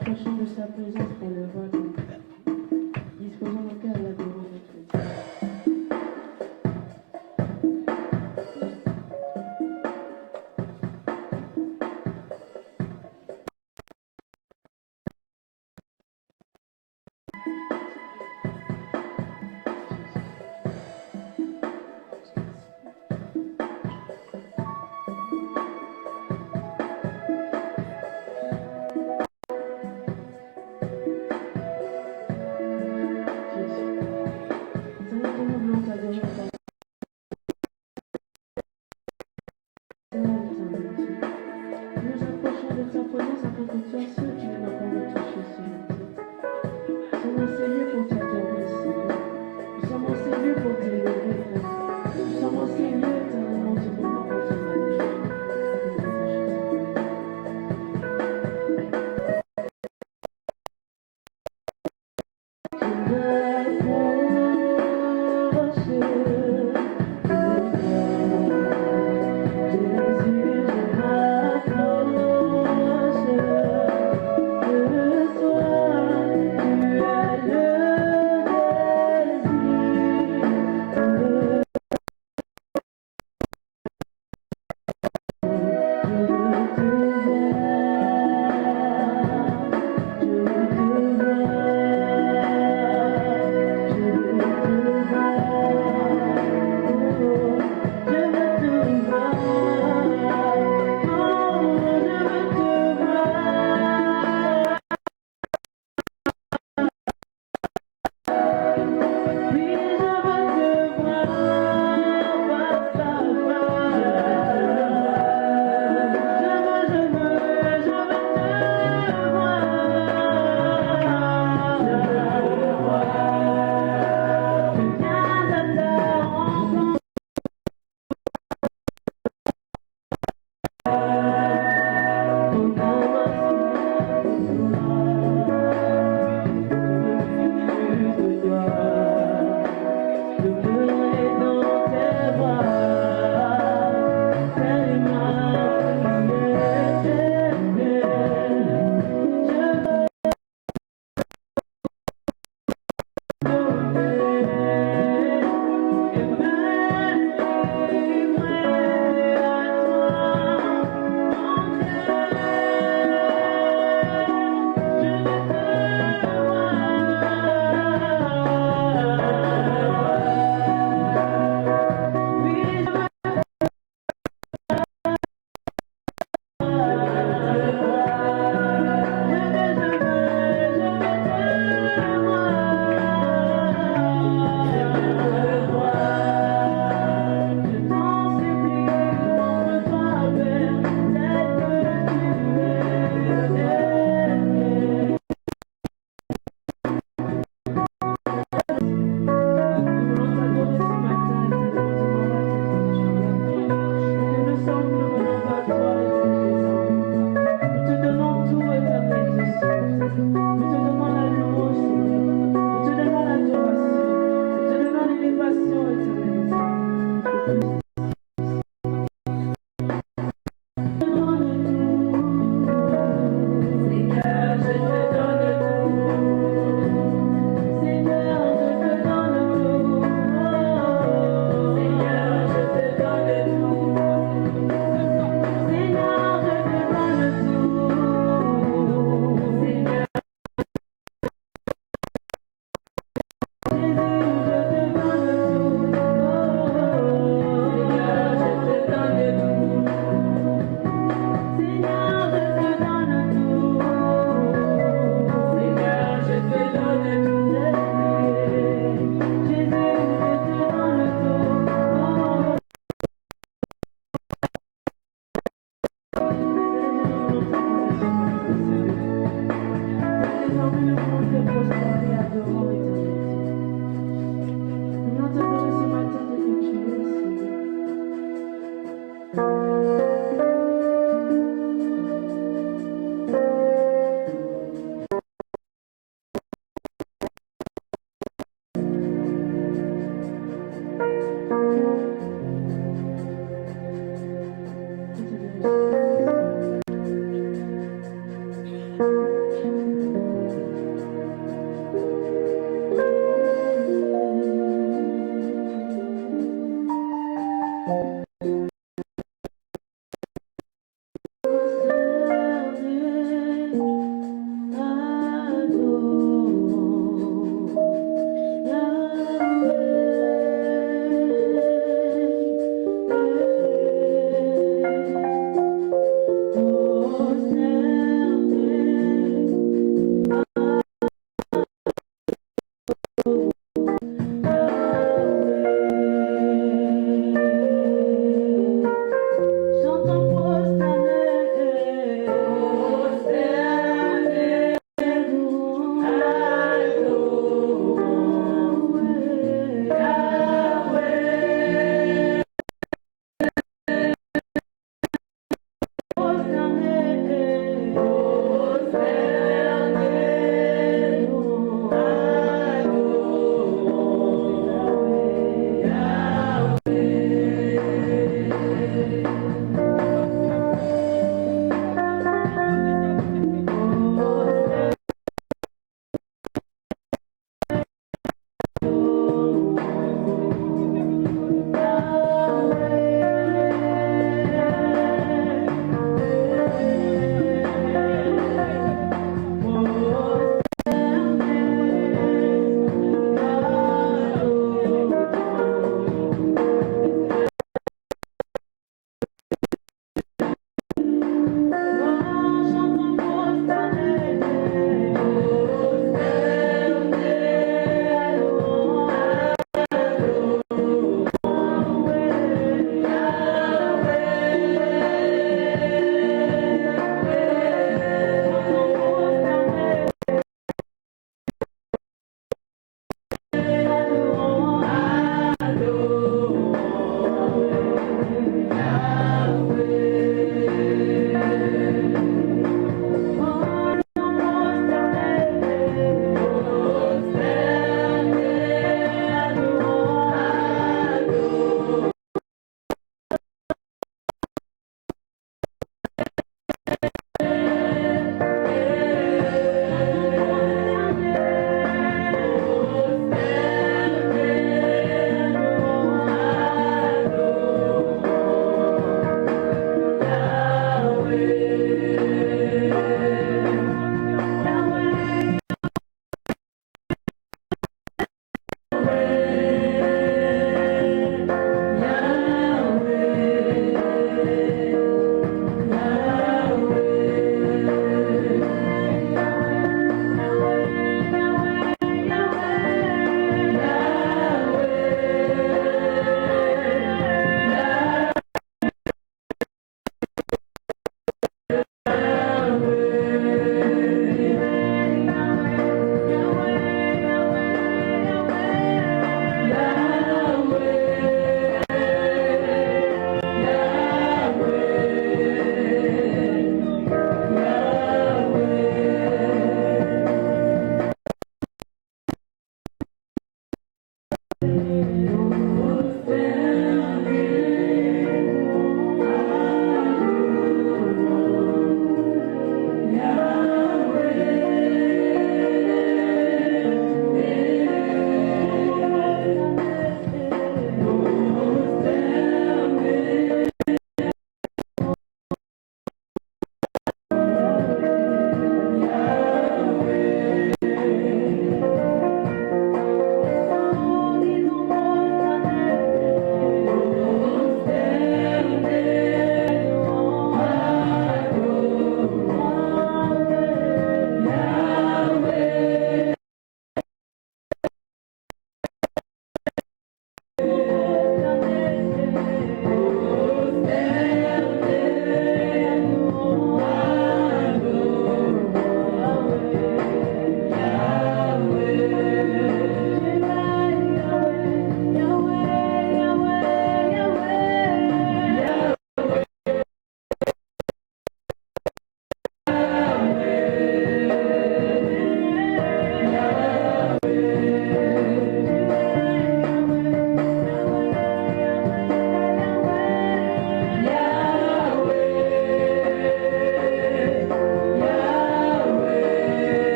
approchons de sa présence pour le voir. Disposons nos cœurs à l'adorer notre Dieu. Seigneur, nous voulons t'adorer par nous approchons de ta présence afin que toi seul tu n'aies pas de toucher ce matin. Nous sommes ces lieux pour t'adorer, Seigneur. Nous sommes ces lieux pour t'élever, Père. Nous sommes ces lieux, éternellement, te donnons notre magnifique.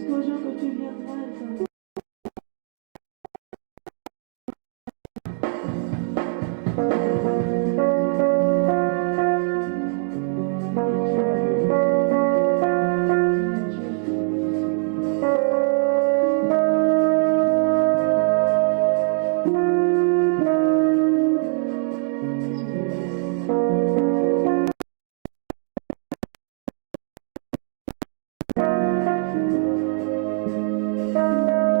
Jusqu'au jour que tu viendras éternel.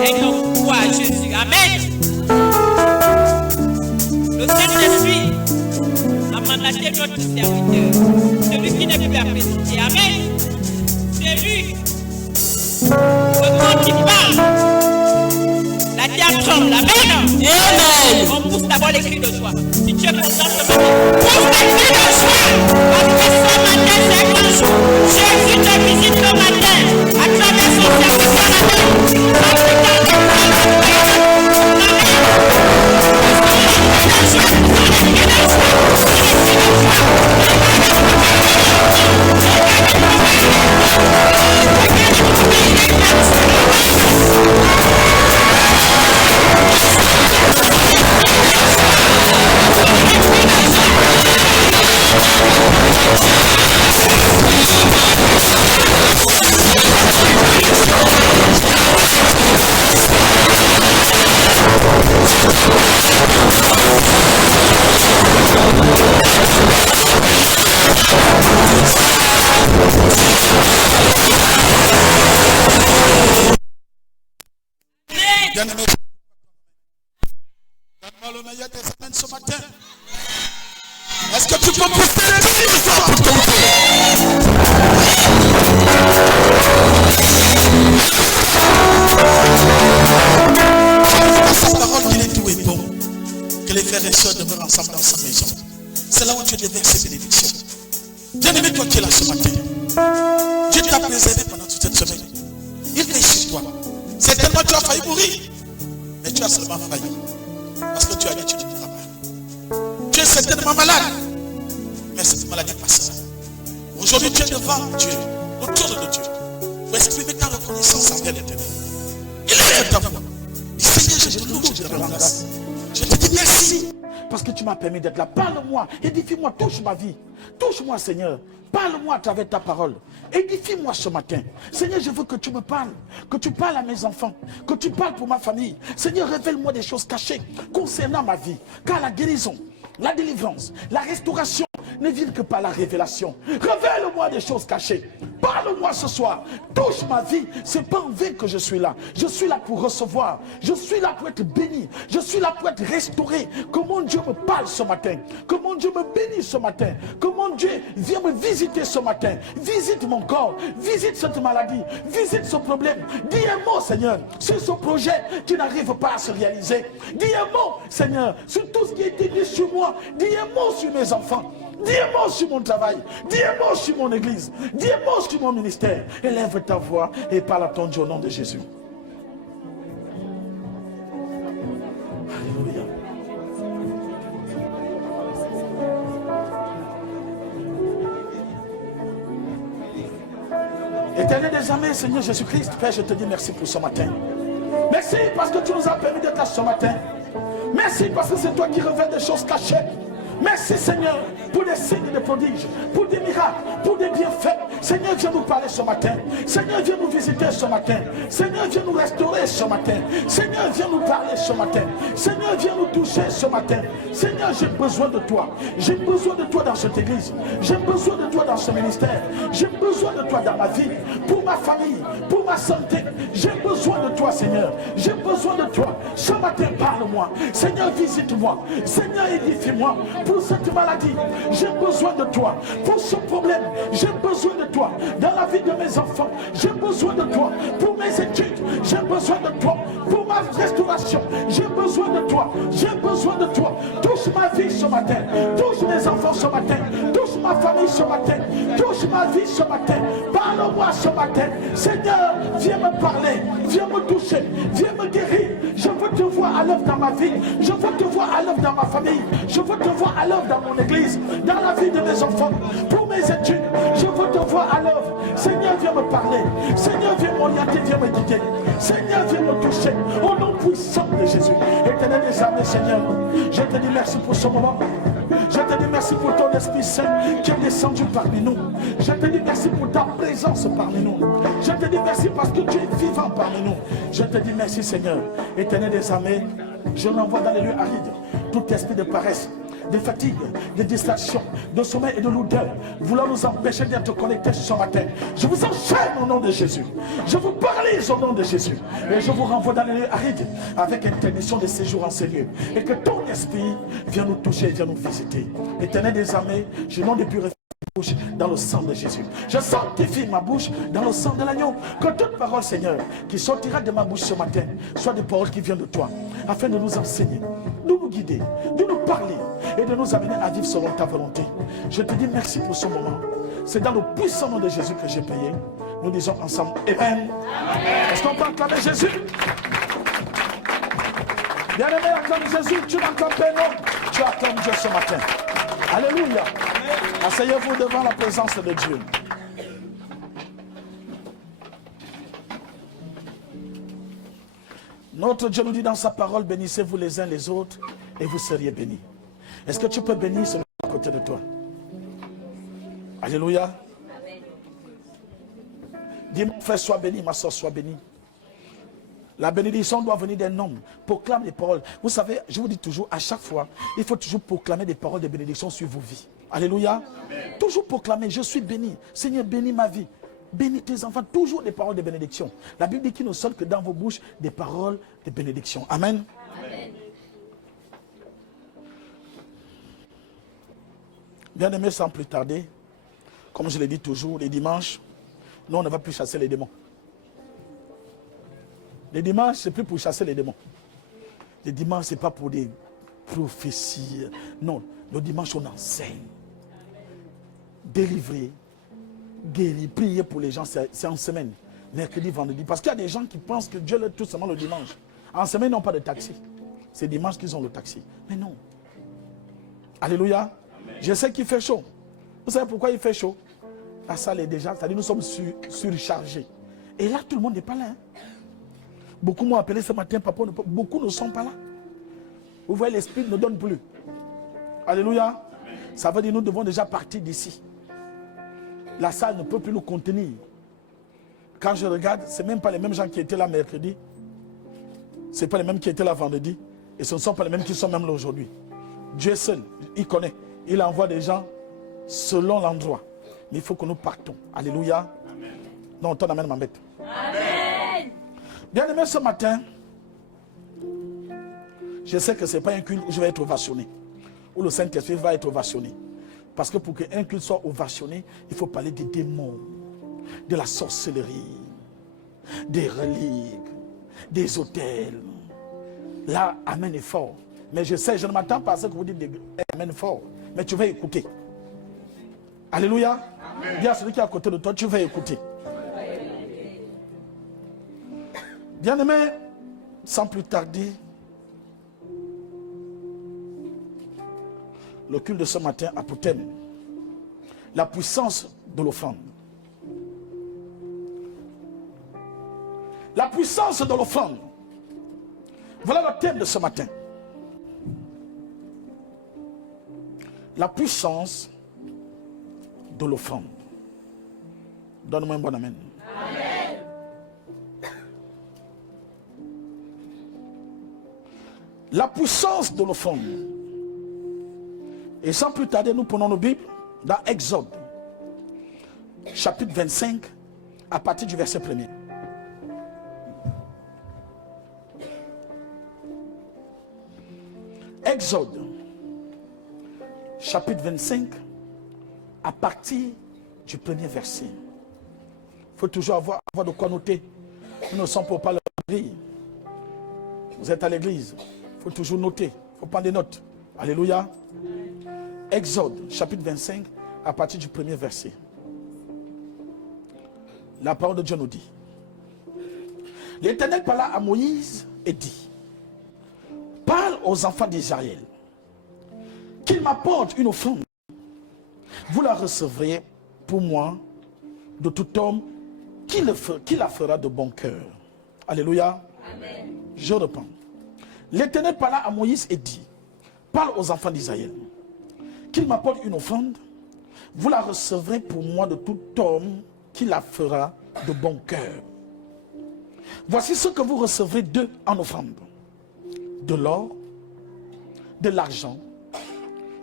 et nos foi à Jésus. Amen. Le Saint-Esprit a mandaté notre serviteur, celui qui n'est plus à présenter. Amen. C'est lui. Le monde qui parle. La terre tremble. Amen. Amen. On pousse d'abord les cris de joie. Si tu es content ce matin, pousse les cris de joie. Parce que ce matin, c'est un grand jour. Jésus te visite ce matin à travers son service. Bien-aimé, donne-moi le meilleur des semaines ce matin. Est-ce que tu peux pousser les filles pour ton sa parole qu'il est tout et bon, que les frères et sœurs demeurent ensemble dans sa maison. C'est là où tu devais ses bénédictions. Bien-aimé, toi qui es là ce matin, Dieu t'a préservé pendant toute cette semaine. Il veille sur toi. Certainement tu as failli mourir, mais tu as seulement failli parce que tu as dit tu ne pourras pas. Tu es certainement malade, mais cette maladie passera. Aujourd'hui tu es devant Dieu, autour de Dieu, pour exprimer ta reconnaissance envers l'Éternel. Il est ta voix. Dis Seigneur, je te loue, je te rends grâce. Je te dis merci parce que tu m'as permis d'être là. Parle-moi, édifie-moi, touche ma vie. Touche-moi Seigneur. Parle-moi à travers ta parole. Édifie-moi ce matin. Seigneur, je veux que tu me parles. Que tu parles à mes enfants. Que tu parles pour ma famille. Seigneur, révèle-moi des choses cachées concernant ma vie. Car la guérison, la délivrance, la restauration ne viennent que par la révélation. Révèle-moi des choses cachées. Parle-moi ce soir. Touche ma vie. C'est pas en vain que je suis là. Je suis là pour recevoir. Je suis là pour être béni. Je suis là pour être restauré. Que mon Dieu me parle ce matin. Que mon Dieu me bénisse ce matin. Que mon Dieu vienne me visiter ce matin. Visite mon corps. Visite cette maladie. Visite ce problème. Dis un mot, Seigneur, sur ce projet qui n'arrive pas à se réaliser. Dis un mot, Seigneur, sur tout ce qui a été dit sur moi. Dis un mot sur mes enfants. Dis un mot sur mon travail. Dis un mot sur mon église. Dis un mot sur mon ministère. Élève ta voix et parle à ton Dieu au nom de Jésus. Alléluia. Éternel des armées, Seigneur Jésus-Christ, Père, je te dis merci pour ce matin. Merci parce que tu nous as permis d'être là ce matin. Merci parce que c'est toi qui révèles des choses cachées. Merci Seigneur pour des signes et des prodiges, pour des miracles, pour des bienfaits. Seigneur, viens nous parler ce matin. Seigneur, viens nous visiter ce matin. Seigneur, viens nous restaurer ce matin. Seigneur, viens nous parler ce matin. Seigneur, viens nous toucher ce matin. Seigneur, j'ai besoin de toi. J'ai besoin de toi dans cette église. J'ai besoin de toi dans ce ministère. J'ai besoin de toi dans ma vie, pour ma famille, pour ma santé. J'ai besoin de toi, Seigneur. J'ai besoin de toi. Ce matin, parle-moi. Seigneur, visite-moi. Seigneur, édifie-moi. Pour cette maladie, j'ai besoin de toi. Pour ce problème, j'ai besoin de toi. Dans la vie de mes enfants, j'ai besoin de toi. Pour mes études, j'ai besoin de toi. Pour ma restauration, j'ai besoin de toi. J'ai besoin de toi. Touche ma vie ce matin. Touche mes enfants ce matin. Touche ma famille ce matin. Touche ma vie ce matin. Parle-moi ce matin. Seigneur, viens me parler. Viens me toucher. Viens me guérir. Je veux te voir à l'œuvre dans ma vie. Je veux te voir à l'œuvre dans ma famille. Je veux te voir à l'œuvre dans mon église, dans la vie de mes enfants, pour mes études. Je veux te voir à l'œuvre. Seigneur, viens me parler. Seigneur, viens m'orienter, viens me guider. Seigneur, viens me toucher. Au nom puissant de Jésus. Éternel des armées, Seigneur, je te dis merci pour ce moment. Je te dis merci pour ton Esprit Saint qui est descendu parmi nous. Je te dis merci pour ta présence parmi nous. Je te dis merci parce que tu es vivant parmi nous. Je te dis merci, Seigneur. Éternel des armées, je l'envoie dans les lieux arides tout esprit de paresse, de fatigue, de distraction, de sommeil et de lourdeur, voulant nous empêcher d'être connectés ce matin. Je vous enchaîne au nom de Jésus. Je vous paralyse au nom de Jésus. Et je vous renvoie dans les lieux arides avec interdiction de séjour en ces lieux. Et que ton esprit vienne nous toucher, vienne nous visiter. Éternel des armées, je n'en purifie bouche dans le sang de Jésus. Je sanctifie ma bouche dans le sang de l'agneau. Que toute parole, Seigneur, qui sortira de ma bouche ce matin, soit des paroles qui viennent de toi, afin de nous enseigner, de nous guider, de nous parler et de nous amener à vivre selon ta volonté. Je te dis merci pour ce moment. C'est dans le puissant nom de Jésus que j'ai payé. Nous disons ensemble Amen. Est-ce qu'on peut acclamer Jésus? Bien-aimé, acclame Jésus. Tu n'acclames pas, non? Tu acclames Dieu ce matin. Alléluia. Asseyez-vous devant la présence de Dieu. Notre Dieu nous dit dans sa parole, bénissez-vous les uns les autres et vous seriez bénis. Est-ce que tu peux bénir celui à côté de toi? Alléluia. Dis, mon frère, sois béni, ma soeur, sois bénie. La bénédiction doit venir d'un homme. Proclame les paroles. Vous savez, je vous dis toujours, à chaque fois, il faut toujours proclamer des paroles de bénédiction sur vos vies. Alléluia. Amen. Toujours proclamer, je suis béni. Seigneur, bénis ma vie. Bénis tes enfants. Toujours des paroles de bénédiction. La Bible dit qu'il ne sonne que dans vos bouches des paroles de bénédiction. Amen. Amen. Bien aimé, sans plus tarder, comme je l'ai dit toujours, les dimanches, nous on ne va plus chasser les démons. Les dimanches, c'est plus pour chasser les démons. Les dimanches, ce n'est pas pour des prophéties. Non, le dimanche, on enseigne. Délivrer, guérir, prier pour les gens, c'est en semaine. Mercredi, vendredi. Parce qu'il y a des gens qui pensent que Dieu l'aide tout seulement le dimanche. En semaine, ils n'ont pas de taxi. C'est dimanche qu'ils ont le taxi. Mais non. Alléluia. Amen. Je sais qu'il fait chaud. Vous savez pourquoi il fait chaud? La salle est déjà, c'est-à-dire nous sommes surchargés. Et là, tout le monde n'est pas là. Hein? Beaucoup m'ont appelé ce matin, papa, beaucoup ne sont pas là. Vous voyez, l'esprit ne donne plus. Alléluia. Amen. Ça veut dire que nous devons déjà partir d'ici. La salle ne peut plus nous contenir. Quand je regarde, ce n'est même pas les mêmes gens qui étaient là mercredi. Ce n'est pas les mêmes qui étaient là vendredi. Et ce ne sont pas les mêmes qui sont même là aujourd'hui. Dieu seul, il connaît. Il envoie des gens selon l'endroit. Mais il faut que nous partons. Alléluia. Amen. Non, ton amène m'embête. Amen. Bien aimé, ce matin, je sais que ce n'est pas un culte où je vais être ovationné. Où le Saint-Esprit va être ovationné. Parce que pour qu'un culte soit ovationné, il faut parler des démons, de la sorcellerie, des reliques, des hôtels. Là, Amen est fort. Mais je sais, je ne m'attends pas à ce que vous dites Amen fort. Mais tu vas écouter. Alléluia. Amen. Dis à celui qui est à côté de toi, tu vas écouter. Bien-aimé, sans plus tarder, le culte de ce matin a pour thème la puissance de l'offrande. La puissance de l'offrande. Voilà le thème de ce matin. La puissance de l'offrande. Donne-moi un bon amen. Amen. La puissance de l'offrande. Et sans plus tarder, nous prenons nos Bibles dans Exode, chapitre 25, à partir du verset 1er. Exode, chapitre 25, à partir du premier verset. Il faut toujours avoir de quoi noter. Nous ne sommes pas l'église. Vous êtes à l'église. Il faut toujours noter. Il faut prendre des notes. Alléluia. Exode, chapitre 25, à partir du premier verset. La parole de Dieu nous dit: L'Éternel parla à Moïse et dit: Parle aux enfants d'Israël qu'ils m'apportent une offrande. Vous la recevrez pour moi de tout homme qui la fera de bon cœur. Alléluia. Amen. Je reprends. L'Éternel parla à Moïse et dit: Parle aux enfants d'Israël qu'il m'apporte une offrande, vous la recevrez pour moi de tout homme qui la fera de bon cœur. Voici ce que vous recevrez d'eux en offrande: de l'or, de l'argent,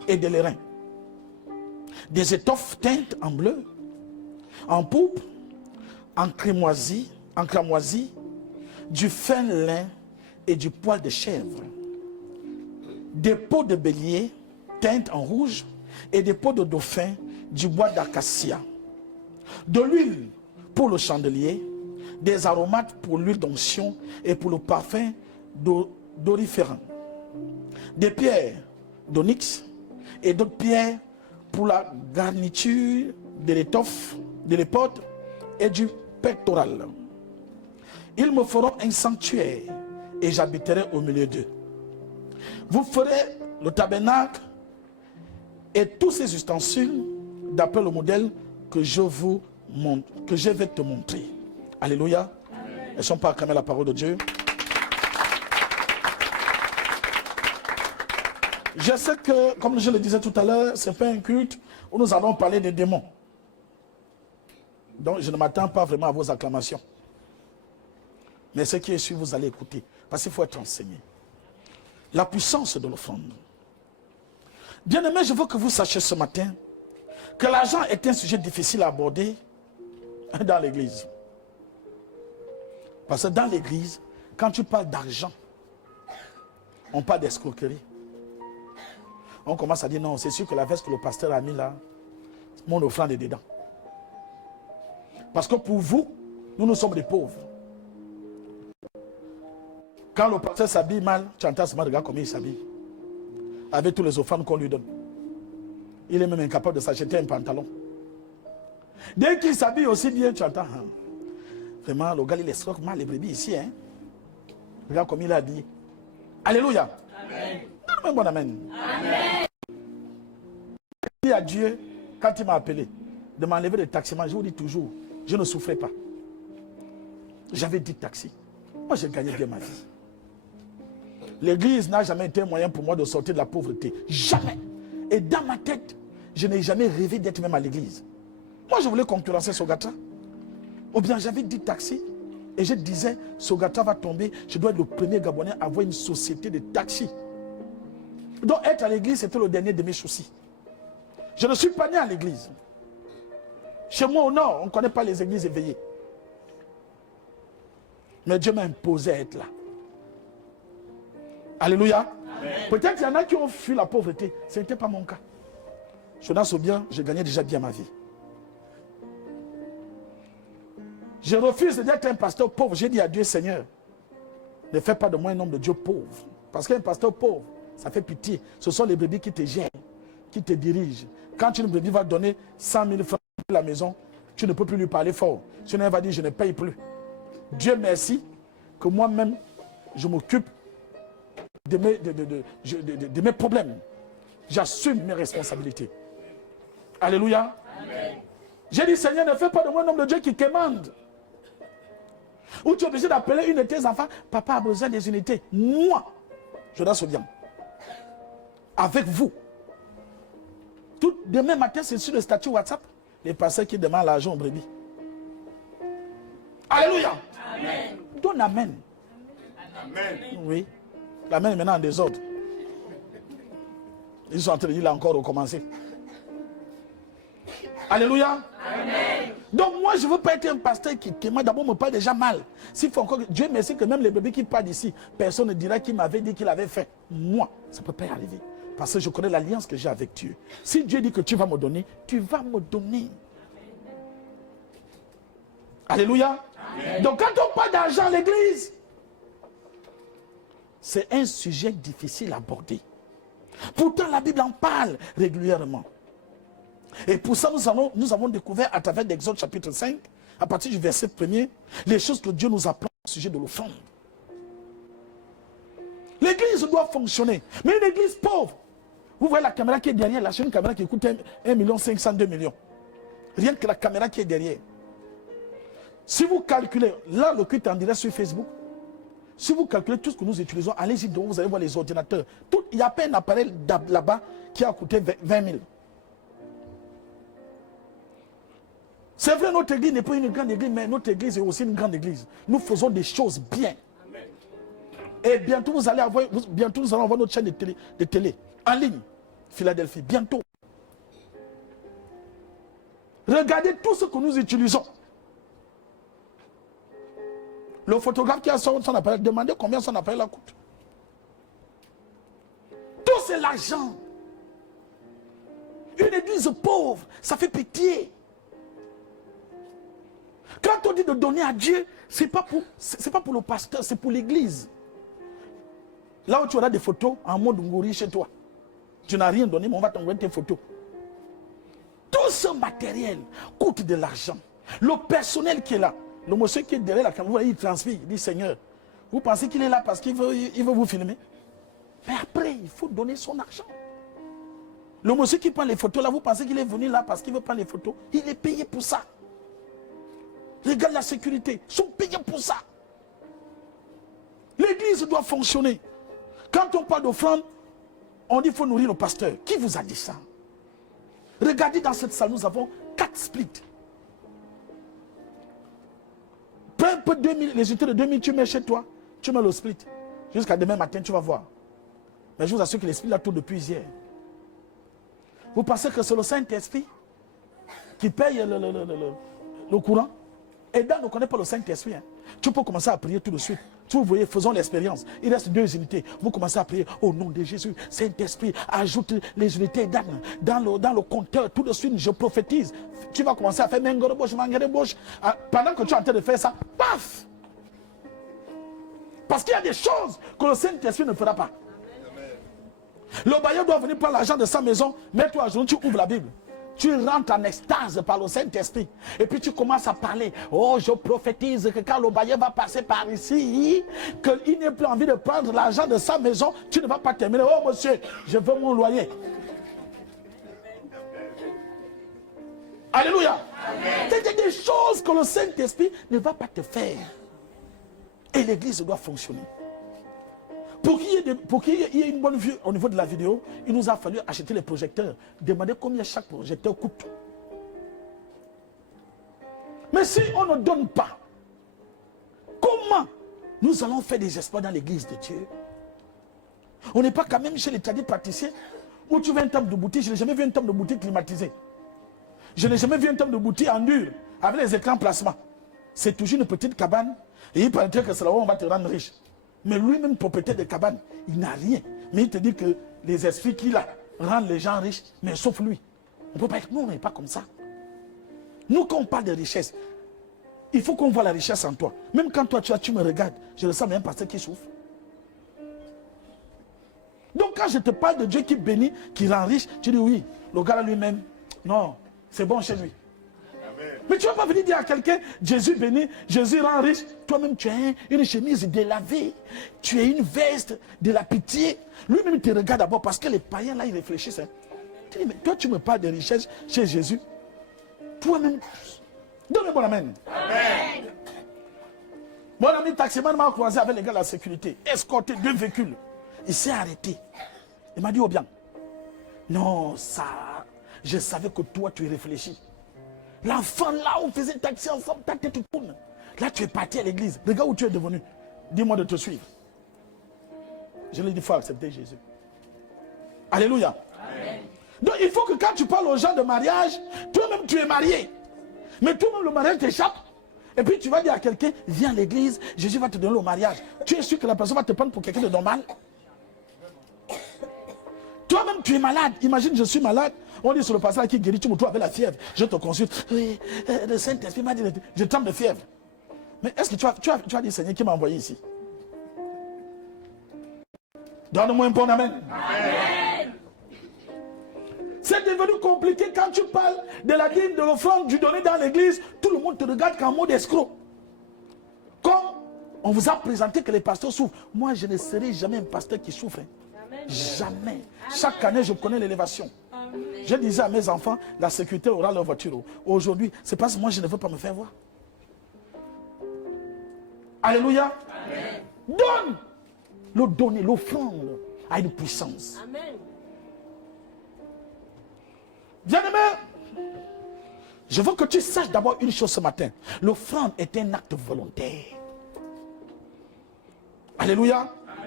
et de l'airain. Des étoffes teintes en bleu, en pourpre, en cramoisi, du fin lin et du poil de chèvre. Des peaux de bélier teintes en rouge et des peaux de dauphin du bois d'acacia. De l'huile pour le chandelier, des aromates pour l'huile d'onction et pour le parfum d'oriféran. Des pierres d'onyx et d'autres pierres pour la garniture de l'étoffe, de l'époque et du pectoral. Ils me feront un sanctuaire et j'habiterai au milieu d'eux. Vous ferez le tabernacle et tous ses ustensiles d'après le modèle que je vais te montrer. Alléluia. Elles ne sont pas acclamées la parole de Dieu. Je sais que, comme je le disais tout à l'heure, ce n'est pas un culte où nous allons parler des démons. Donc je ne m'attends pas vraiment à vos acclamations. Mais ce qui est sûr, vous allez écouter. Parce qu'il faut être enseigné. La puissance de l'offrande. Bien-aimés, je veux que vous sachiez ce matin que l'argent est un sujet difficile à aborder dans l'église. Parce que dans l'église, quand tu parles d'argent, on parle d'escroquerie. On commence à dire non, c'est sûr que la veste que le pasteur a mis là, mon offrande est dedans. Parce que pour vous, nous sommes des pauvres. Quand le pasteur s'habille mal, tu entends seulement, regarde combien il s'habille. Avec tous les offrandes qu'on lui donne. Il est même incapable de s'acheter un pantalon. Dès qu'il s'habille aussi bien, tu entends. Hein. Vraiment, le gars, il escroque mal les brebis ici. Hein. Regarde comme il est habillé. Alléluia. Amen. Un bon amen. Amen. Je dis à Dieu, quand il m'a appelé, de m'enlever des taximans, je vous dis toujours, je ne souffrais pas. J'avais 10 taxis. Moi, j'ai gagné bien ma vie. L'église n'a jamais été un moyen pour moi de sortir de la pauvreté. Jamais. Et dans ma tête, je n'ai jamais rêvé d'être même à l'église. Moi, je voulais concurrencer Sogatra. Ou bien j'avais 10 taxis. Et je disais, Sogatra va tomber. Je dois être le premier Gabonais à avoir une société de taxis. Donc être à l'église, c'était le dernier de mes soucis. Je ne suis pas né à l'église. Chez moi au nord, on ne connaît pas les églises éveillées. Mais Dieu m'a imposé à être là. Alléluia. Peut-être qu'il y en a qui ont fui la pauvreté. Ce n'était pas mon cas. Je danse bien, je gagnais déjà bien ma vie. Je refuse d'être un pasteur pauvre. J'ai dit à Dieu, Seigneur, ne fais pas de moi un homme de Dieu pauvre. Parce qu'un pasteur pauvre, ça fait pitié. Ce sont les brebis qui te gèrent, qui te dirigent. Quand une brebis va donner 100 000 francs à la maison, tu ne peux plus lui parler fort. Sinon, elle va dire, je ne paye plus. Dieu merci que moi-même, je m'occupe de mes problèmes. J'assume mes responsabilités. Alléluia. J'ai dit, Seigneur, ne fais pas de moi un homme de Dieu qui commande. Ou tu es obligé d'appeler une de tes enfants, papa a besoin des unités. Moi, je danse bien. Avec vous. Demain matin, c'est sur le statut WhatsApp, les pasteurs qui demandent l'argent aux brebis. Alléluia. Amen. Donne amen. Amen. Oui. L'amen est maintenant en désordre. Ils sont en train de dire, il a encore recommencé. Alléluia. Amen. Donc moi, je ne veux pas être un pasteur qui moi d'abord me parle déjà mal. S'il faut encore, Dieu merci que même les bébés qui parlent d'ici, personne ne dira qu'il m'avait dit qu'il avait fait. Moi, ça ne peut pas y arriver. Parce que je connais l'alliance que j'ai avec Dieu. Si Dieu dit que tu vas me donner, tu vas me donner. Alléluia. Amen. Donc quand on parle d'argent à l'église, c'est un sujet difficile à aborder. Pourtant, la Bible en parle régulièrement. Et pour ça, nous avons découvert à travers l'Exode chapitre 5, à partir du verset 1er, les choses que Dieu nous apprend au sujet de l'offrande. L'église doit fonctionner. Mais une église pauvre, vous voyez la caméra qui est derrière, là, c'est une caméra qui coûte 1 500 000, 2 millions. Rien que la caméra qui est derrière. Si vous calculez, là, le culte est en direct sur Facebook. Si vous calculez tout ce que nous utilisons, allez-y donc, vous allez voir les ordinateurs. Il n'y a pas un appareil là-bas qui a coûté 20 000. C'est vrai, notre église n'est pas une grande église, mais notre église est aussi une grande église. Nous faisons des choses bien. Et bientôt, nous allons avoir notre chaîne de télé en ligne. Philadelphie, bientôt. Regardez tout ce que nous utilisons. Le photographe qui a son appareil, demandez combien son appareil coûte. Tout c'est l'argent. Une église pauvre, ça fait pitié. Quand on dit de donner à Dieu, ce n'est pas pour le pasteur, c'est pour l'église. Là où tu auras des photos en mode ngouri chez toi. Tu n'as rien donné, mais on va t'envoyer tes photos. Tout ce matériel coûte de l'argent. Le personnel qui est là, le monsieur qui est derrière la caméra, il transpire, il dit Seigneur, vous pensez qu'il est là parce qu'il veut vous filmer? Mais après, il faut donner son argent. Le monsieur qui prend les photos là, vous pensez qu'il est venu là parce qu'il veut prendre les photos? Il est payé pour ça. Les gars de la sécurité sont payés pour ça. L'église doit fonctionner. Quand on parle d'offrande, on dit qu'il faut nourrir le pasteur. Qui vous a dit ça? Regardez dans cette salle, nous avons 4 splits. Peu un peu 2000, les unités de 2000, tu mets chez toi, tu mets le split. Jusqu'à demain matin, tu vas voir. Mais je vous assure que les splits là tournent depuis hier. Vous pensez que c'est le Saint-Esprit qui paye le courant? Et Dan ne connaît pas le Saint-Esprit. Hein. Tu peux commencer à prier tout de suite. Vous voyez, faisons l'expérience. Il reste 2 unités. Vous commencez à prier au nom de Jésus. Saint-Esprit, ajoute les unités dans le compteur. Tout de suite, je prophétise. Tu vas commencer à faire mangere-boche. Pendant que tu es en train de faire ça, paf! Parce qu'il y a des choses que le Saint-Esprit ne fera pas. Le bailleur doit venir prendre l'argent de sa maison. Mets-toi à genoux, tu ouvres la Bible. Tu rentres en extase par le Saint-Esprit. Et puis tu commences à parler. Oh, je prophétise que quand le bailleur va passer par ici, qu'il n'ait plus envie de prendre l'argent de sa maison, tu ne vas pas terminer. Oh monsieur, je veux mon loyer. Alléluia. C'est des choses que le Saint-Esprit ne va pas te faire. Et l'église doit fonctionner. Pour qu'il y ait une bonne vue au niveau de la vidéo, il nous a fallu acheter les projecteurs. Demander combien chaque projecteur coûte. Mais si on ne donne pas, comment nous allons faire des exploits dans l'église de Dieu? On n'est pas quand même chez les tradis praticiens où tu veux un temple de boutique. Je n'ai jamais vu un temple de boutique climatisé. Je n'ai jamais vu un temple de boutique en dur avec les écrans plasma. C'est toujours une petite cabane et il paraît que c'est là où on va te rendre riche. Mais lui-même, propriétaire de cabane, il n'a rien. Mais il te dit que les esprits qu'il a rendent les gens riches, mais sauf lui. On ne peut pas être, nous, on n'est pas comme ça. Nous, quand on parle de richesse, il faut qu'on voit la richesse en toi. Même quand toi, tu me regardes, je le sens même pasteur qui souffre. Donc, quand je te parle de Dieu qui bénit, qui rend riche, tu dis oui, le gars là lui-même, non, c'est bon chez lui. Mais tu ne vas pas venir dire à quelqu'un, Jésus bénit, Jésus rend riche. Toi-même, tu as une chemise délavée. Tu as une veste de la pitié. Lui-même, il te regarde d'abord parce que les païens, là, ils réfléchissent. Hein. Tu dis, mais toi, tu me parles de richesse chez Jésus. Toi-même, donne-le bon amen. Amen. Mon ami taximan m'a croisé avec les gars de la sécurité. Escorté 2 véhicules. Il s'est arrêté. Il m'a dit, oh bien, non, ça, je savais que toi, tu réfléchis. L'enfant là, on faisait taxi ensemble, ta tête tourne. Là, tu es parti à l'église. Regarde où tu es devenu. Dis-moi de te suivre. Je lui ai dit, il faut accepter Jésus. Alléluia. Amen. Donc, il faut que quand tu parles aux gens de mariage, toi-même, tu es marié. Mais toi-même, le mariage t'échappe. Et puis, tu vas dire à quelqu'un, viens à l'église, Jésus va te donner le mariage. Tu es sûr que la personne va te prendre pour quelqu'un de normal? Toi-même, tu es malade. Imagine, je suis malade. On dit sur le passage qui guérit, tu me trouves avec la fièvre. Je te consulte. Oui, le Saint-Esprit m'a dit, je tremble de fièvre. Mais est-ce que tu as dit, Seigneur, qui m'a envoyé ici? Donne-moi un bon amen. Amen. C'est devenu compliqué quand tu parles de la dîme, de l'offrande, du donner dans l'église. Tout le monde te regarde qu'en mode escroc. Comme on vous a présenté que les pasteurs souffrent. Moi, je ne serai jamais un pasteur qui souffre. Jamais. Chaque année, je connais l'élévation. Je disais à mes enfants, la sécurité aura leur voiture. Aujourd'hui, c'est parce que moi, je ne veux pas me faire voir. Alléluia. Amen. Donne. Le donner, l'offrande a une puissance. Amen. Bien-aimé, je veux que tu saches d'abord une chose ce matin. L'offrande est un acte volontaire. Alléluia. Amen.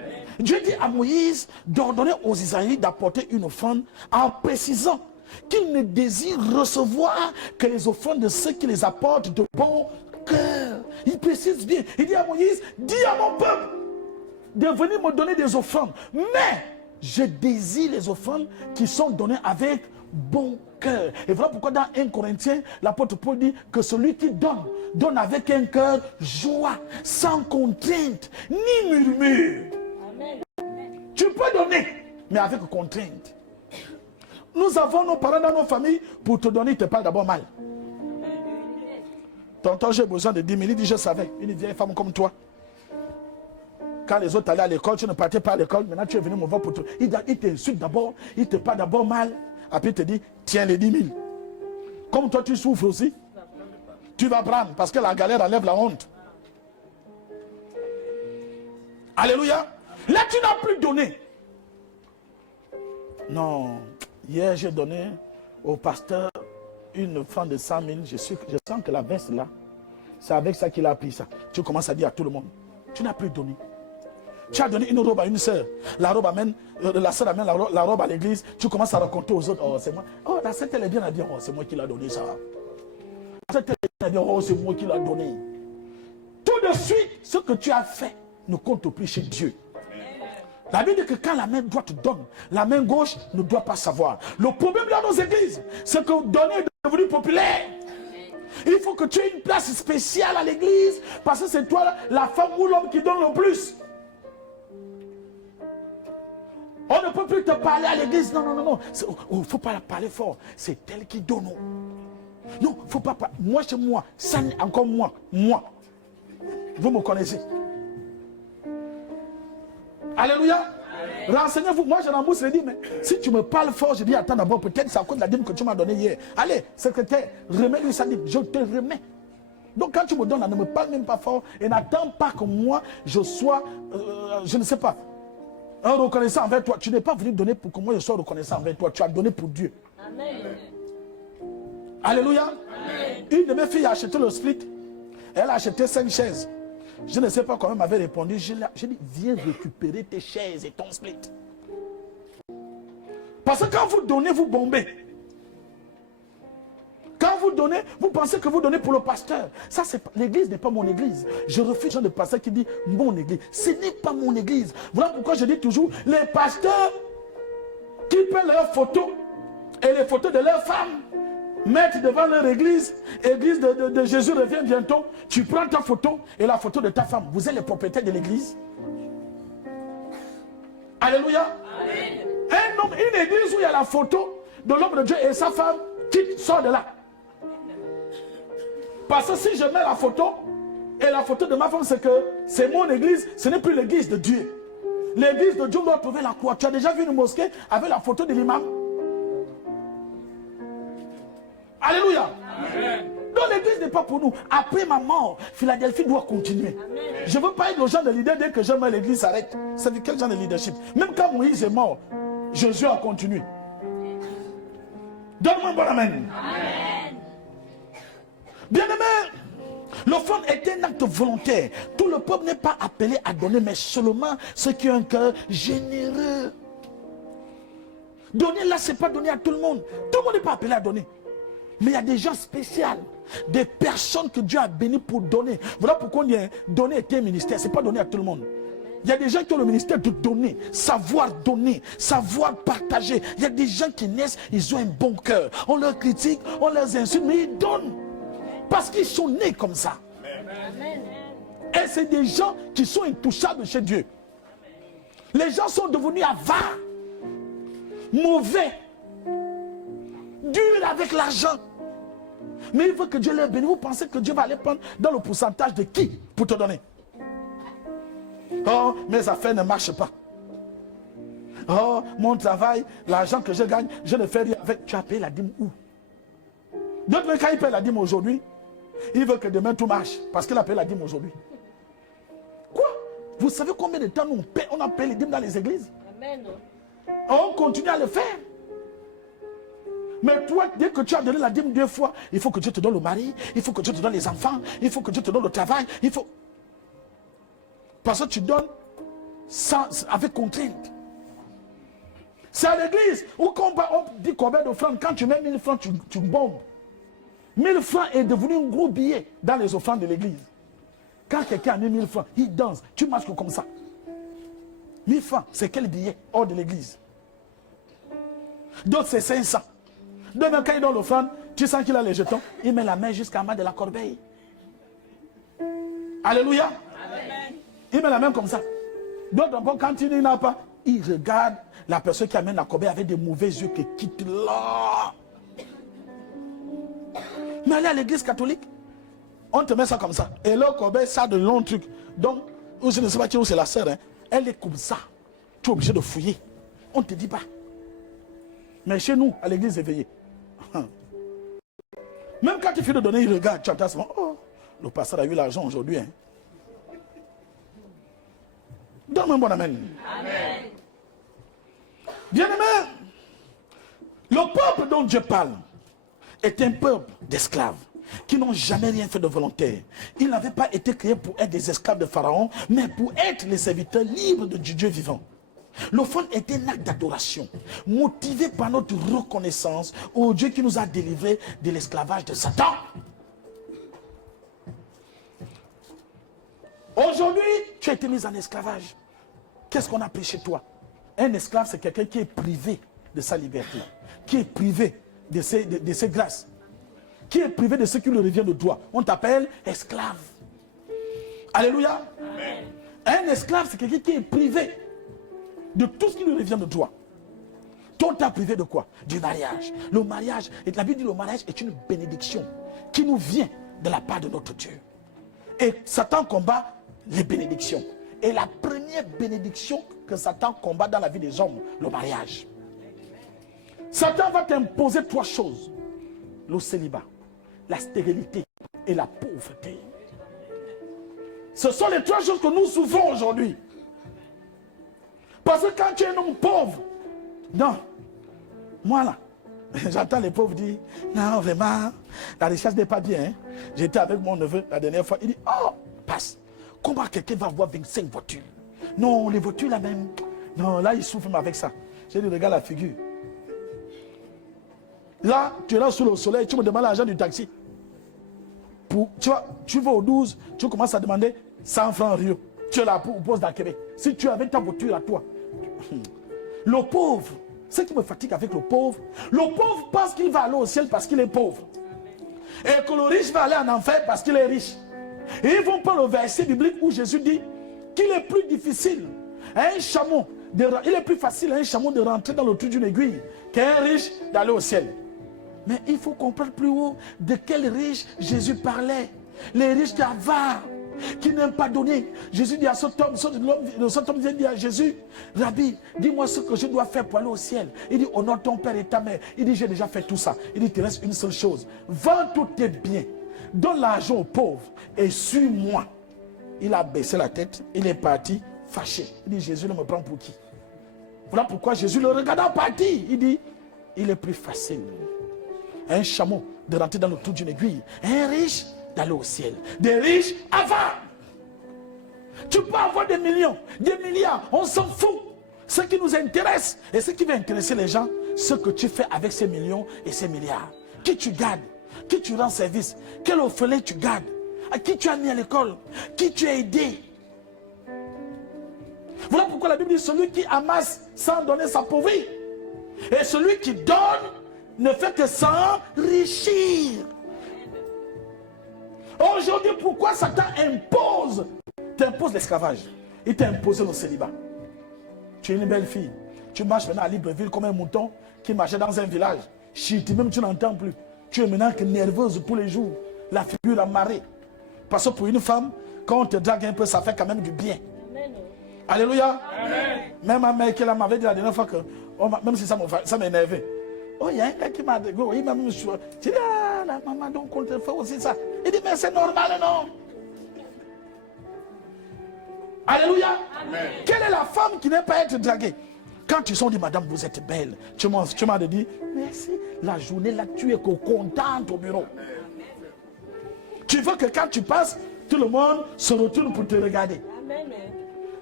Dieu dit à Moïse d'ordonner aux Israélites d'apporter une offrande en précisant qu'ils ne désirent recevoir que les offrandes de ceux qui les apportent de bon cœur. Il précise bien. Il dit à Moïse, dis à mon peuple de venir me donner des offrandes. Mais je désire les offrandes qui sont données avec bon cœur. Et voilà pourquoi dans 1 Corinthiens, l'apôtre Paul dit que celui qui donne, donne avec un cœur joie, sans contrainte, ni murmure. Amen. Tu peux donner, mais avec contrainte. Nous avons nos parents dans nos familles, pour te donner, ils te parlent d'abord mal. Tonton, j'ai besoin de 10 000, il dit, je savais. Une vieille femme comme toi. Quand les autres allaient à l'école, tu ne partais pas à l'école, maintenant tu es venu me voir pour toi. Il t'insulte d'abord, il te parle d'abord mal. Après il te dit, tiens les 10 000. Comme toi tu souffres aussi, tu vas prendre, parce que la galère enlève la honte. Alléluia. Là tu n'as plus donné. Non, hier j'ai donné au pasteur une offrande de 100 000. Je sens que la veste là, c'est avec ça qu'il a pris ça. Tu commences à dire à tout le monde, tu n'as plus donné. Tu as donné une robe à une sœur. La robe amène, la sœur amène la robe à l'église. Tu commences à raconter aux autres. Oh, c'est moi. Oh, la sœur, elle est bien habillée. Oh, c'est moi qui l'ai donné ça. La sœur, elle est bien habillée. Oh, c'est moi qui l'ai donné. Tout de suite, ce que tu as fait ne compte plus chez Dieu. La Bible dit que quand la main droite donne, la main gauche ne doit pas savoir. Le problème dans nos églises, c'est que donner est devenu populaire. Il faut que tu aies une place spéciale à l'église parce que c'est toi la femme ou l'homme qui donne le plus. On ne peut plus te parler à l'église. Non, non, non, non. Il ne faut pas la parler fort. C'est elle qui donne. Non, il ne faut pas parler. Moi, c'est moi. Ça, encore moi. Moi. Vous me connaissez. Alléluia. Renseignez-vous. Moi, Jean Ambous le dit, mais si tu me parles fort, je dis, attends d'abord, peut-être c'est à cause de la dîme que tu m'as donnée hier. Allez, secrétaire, remets-lui sa dîme. Je te remets. Donc, quand tu me donnes, ne me parle même pas fort et n'attends pas que moi, je sois, je ne sais pas, un reconnaissant envers toi. Tu n'es pas venu donner pour que moi je sois reconnaissant envers toi. Tu as donné pour Dieu. Amen. Alléluia. Amen. Une de mes filles a acheté le split. Elle a acheté 5 chaises. Je ne sais pas comment elle m'avait répondu. J'ai dit, viens récupérer tes chaises et ton split. Parce que quand vous donnez, vous bombez. Quand vous donnez, vous pensez que vous donnez pour le pasteur. Ça, c'est l'église n'est pas mon église. Je refuse de pasteur qui dit mon église. Ce n'est pas mon église. Voilà pourquoi je dis toujours, les pasteurs qui prennent leurs photos et les photos de leurs femmes mettent devant leur église. Église de Jésus revient bientôt. Tu prends ta photo et la photo de ta femme. Vous êtes les propriétaires de l'église. Alléluia. Amen. Un homme, une église où il y a la photo de l'homme de Dieu et sa femme qui sort de là. Parce que si je mets la photo, et la photo de ma femme, c'est que c'est mon église, ce n'est plus l'église de Dieu. L'église de Dieu doit trouver la croix. Tu as déjà vu une mosquée avec la photo de l'imam? Alléluia. Amen. Donc l'église n'est pas pour nous. Après ma mort, Philadelphie doit continuer. Amen. Je ne veux pas être le genre de leader dès que je meurs, l'église s'arrête. C'est quel genre de leadership? Même quand Moïse est mort, Jésus a continué. Donne-moi un bon amen. Amen. Bien-aimé, l'offrande est un acte volontaire. Tout le peuple n'est pas appelé à donner, mais seulement ceux qui ont un cœur généreux. Donner là, ce n'est pas donner à tout le monde. Tout le monde n'est pas appelé à donner. Mais il y a des gens spéciaux, des personnes que Dieu a bénies pour donner. Voilà pourquoi on dit donner est un ministère, ce n'est pas donner à tout le monde. Il y a des gens qui ont le ministère de donner, savoir partager. Il y a des gens qui naissent, ils ont un bon cœur. On leur critique, on leur insulte, mais ils donnent. Parce qu'ils sont nés comme ça. Amen. Et c'est des gens qui sont intouchables chez Dieu. Les gens sont devenus avares, mauvais, durs avec l'argent. Mais il veut que Dieu leur bénisse. Vous pensez que Dieu va les prendre dans le pourcentage de qui pour te donner? Oh, mes affaires ne marchent pas. Oh, mon travail, l'argent que je gagne, je ne fais rien avec. Tu as payé la dîme où? D'autres, quand il paye la dîme aujourd'hui, il veut que demain tout marche. Parce qu'il a payé la dîme aujourd'hui. Quoi? Vous savez combien de temps on a payé les dîmes dans les églises? Amen. On continue à le faire. Mais toi, dès que tu as donné la dîme 2 fois, il faut que Dieu te donne le mari, il faut que Dieu te donne les enfants, il faut que Dieu te donne le travail, il faut... Parce que tu donnes avec contrainte. C'est à l'église où on dit combien d'offrandes, quand tu mets 1000 francs, tu bombes. 1000 francs est devenu un gros billet dans les offrandes de l'église. Quand quelqu'un a mis 1000 francs, il danse, tu marches comme ça. 1000 francs, c'est quel billet hors de l'église? D'autres, c'est 500. Demain, quand il donne l'offrande, tu sens qu'il a les jetons, il met la main jusqu'à bas de la corbeille. Alléluia. Amen. Il met la main comme ça. D'autres, quand il n'a pas, il regarde la personne qui amène la corbeille avec des mauvais yeux qui quitte là. Mais aller à l'église catholique, on te met ça comme ça. Et là, corbeille, ça a de longs trucs. Donc, je ne sais pas qui c'est la sœur, hein. Elle est comme ça. Tu es obligé de fouiller. On ne te dit pas. Mais chez nous, à l'église éveillée, même quand tu finis de donner, il regarde, tu entends seulement, oh, le pasteur a eu l'argent aujourd'hui. Hein. Donne-moi un bon amen. Amen. Bien-aimé, le peuple dont Dieu parle est un peuple d'esclaves qui n'ont jamais rien fait de volontaire. Ils n'avaient pas été créés pour être des esclaves de Pharaon, mais pour être les serviteurs libres de Dieu vivant. L'offrande est un acte d'adoration, motivé par notre reconnaissance au Dieu qui nous a délivrés de l'esclavage de Satan. Aujourd'hui, tu as été mis en esclavage. Qu'est-ce qu'on a pris chez toi? Un esclave, c'est quelqu'un qui est privé de sa liberté, qui est privé de ses grâces, qui est privé de ce qui lui revient de droit. On t'appelle esclave. Alléluia. Amen. Un esclave, c'est quelqu'un qui est privé de tout ce qui lui revient de droit. Toi, on t'a privé de quoi? Du mariage. Le mariage, et la Bible dit le mariage est une bénédiction qui nous vient de la part de notre Dieu. Et Satan combat les bénédictions. Et la première bénédiction que Satan combat dans la vie des hommes, le mariage. Satan va t'imposer 3 choses. Le célibat, la stérilité et la pauvreté. Ce sont les 3 choses que nous souffrons aujourd'hui. Parce que quand tu es un homme pauvre, non, moi là, j'entends les pauvres dire, non vraiment, la richesse n'est pas bien. Hein? J'étais avec mon neveu la dernière fois, il dit, oh, passe, comment quelqu'un va avoir 25 voitures? Non, les voitures là même, non, là il souffre avec ça. J'ai dit, regarde la figure. Là, tu es là sous le soleil, tu me demandes l'argent du taxi. Tu vas au 12, tu commences à demander 100 francs Rio. Tu es là pour pose d'Akébé. Si tu avais ta voiture à toi. Le pauvre, ce qui me fatigue avec le pauvre pense qu'il va aller au ciel parce qu'il est pauvre. Et que le riche va aller en enfer parce qu'il est riche. Et ils vont prendre le verset biblique où Jésus dit qu'il est plus difficile à un chameau, il est plus facile à un chameau de rentrer dans le trou d'une aiguille qu'à un riche d'aller au ciel. Mais il faut comprendre plus haut de quels riches Jésus parlait. Les riches qui avares, qui n'aiment pas donner. Jésus dit à cet homme vient dire à Jésus, Rabbi, dis-moi ce que je dois faire pour aller au ciel. Il dit, honore ton père et ta mère. Il dit, j'ai déjà fait tout ça. Il dit, il te reste une seule chose. Vends tous tes biens, donne l'argent aux pauvres et suis-moi. Il a baissé la tête, il est parti fâché. Il dit, Jésus ne me prend pour qui? Voilà pourquoi Jésus le regardant partir. Il dit, il est plus facile à un chameau de rentrer dans le trou d'une aiguille, un riche d'aller au ciel. Des riches avant. Tu peux avoir des millions, des milliards, on s'en fout. Ce qui nous intéresse et ce qui va intéresser les gens, ce que tu fais avec ces millions et ces milliards. Qui tu gardes, qui tu rends service, quel orphelin tu gardes, à qui tu as mis à l'école, qui tu as aidé. Voilà pourquoi la Bible dit celui qui amasse sans donner s'appauvrit. Et celui qui donne ne fait que s'enrichir. Aujourd'hui, pourquoi Satan t'impose l'esclavage? Il t'a imposé le célibat. Tu es une belle fille. Tu marches maintenant à Libreville comme un mouton qui marchait dans un village. Chiti, même tu n'entends plus. Tu es maintenant que nerveuse tous les jours. La figure amarrée. Parce que pour une femme, quand on te drague un peu, ça fait quand même du bien. Amen. Alléluia. Amen. Même ma mère qui m'avait dit la dernière fois que, même si ça m'énervait. Oh, il y a un gars qui m'a dit, il m'a mis sur. Je dis, ah, la maman, donc on te fait aussi ça. Il dit, mais c'est normal, non? Alléluia. Amen. Quelle est la femme qui n'est pas être draguée? Quand tu sens dit, madame, vous êtes belle, tu m'as dit, merci. La journée là, tu es contente au bureau. Amen. Tu veux que quand tu passes, tout le monde se retourne pour te regarder. Amen.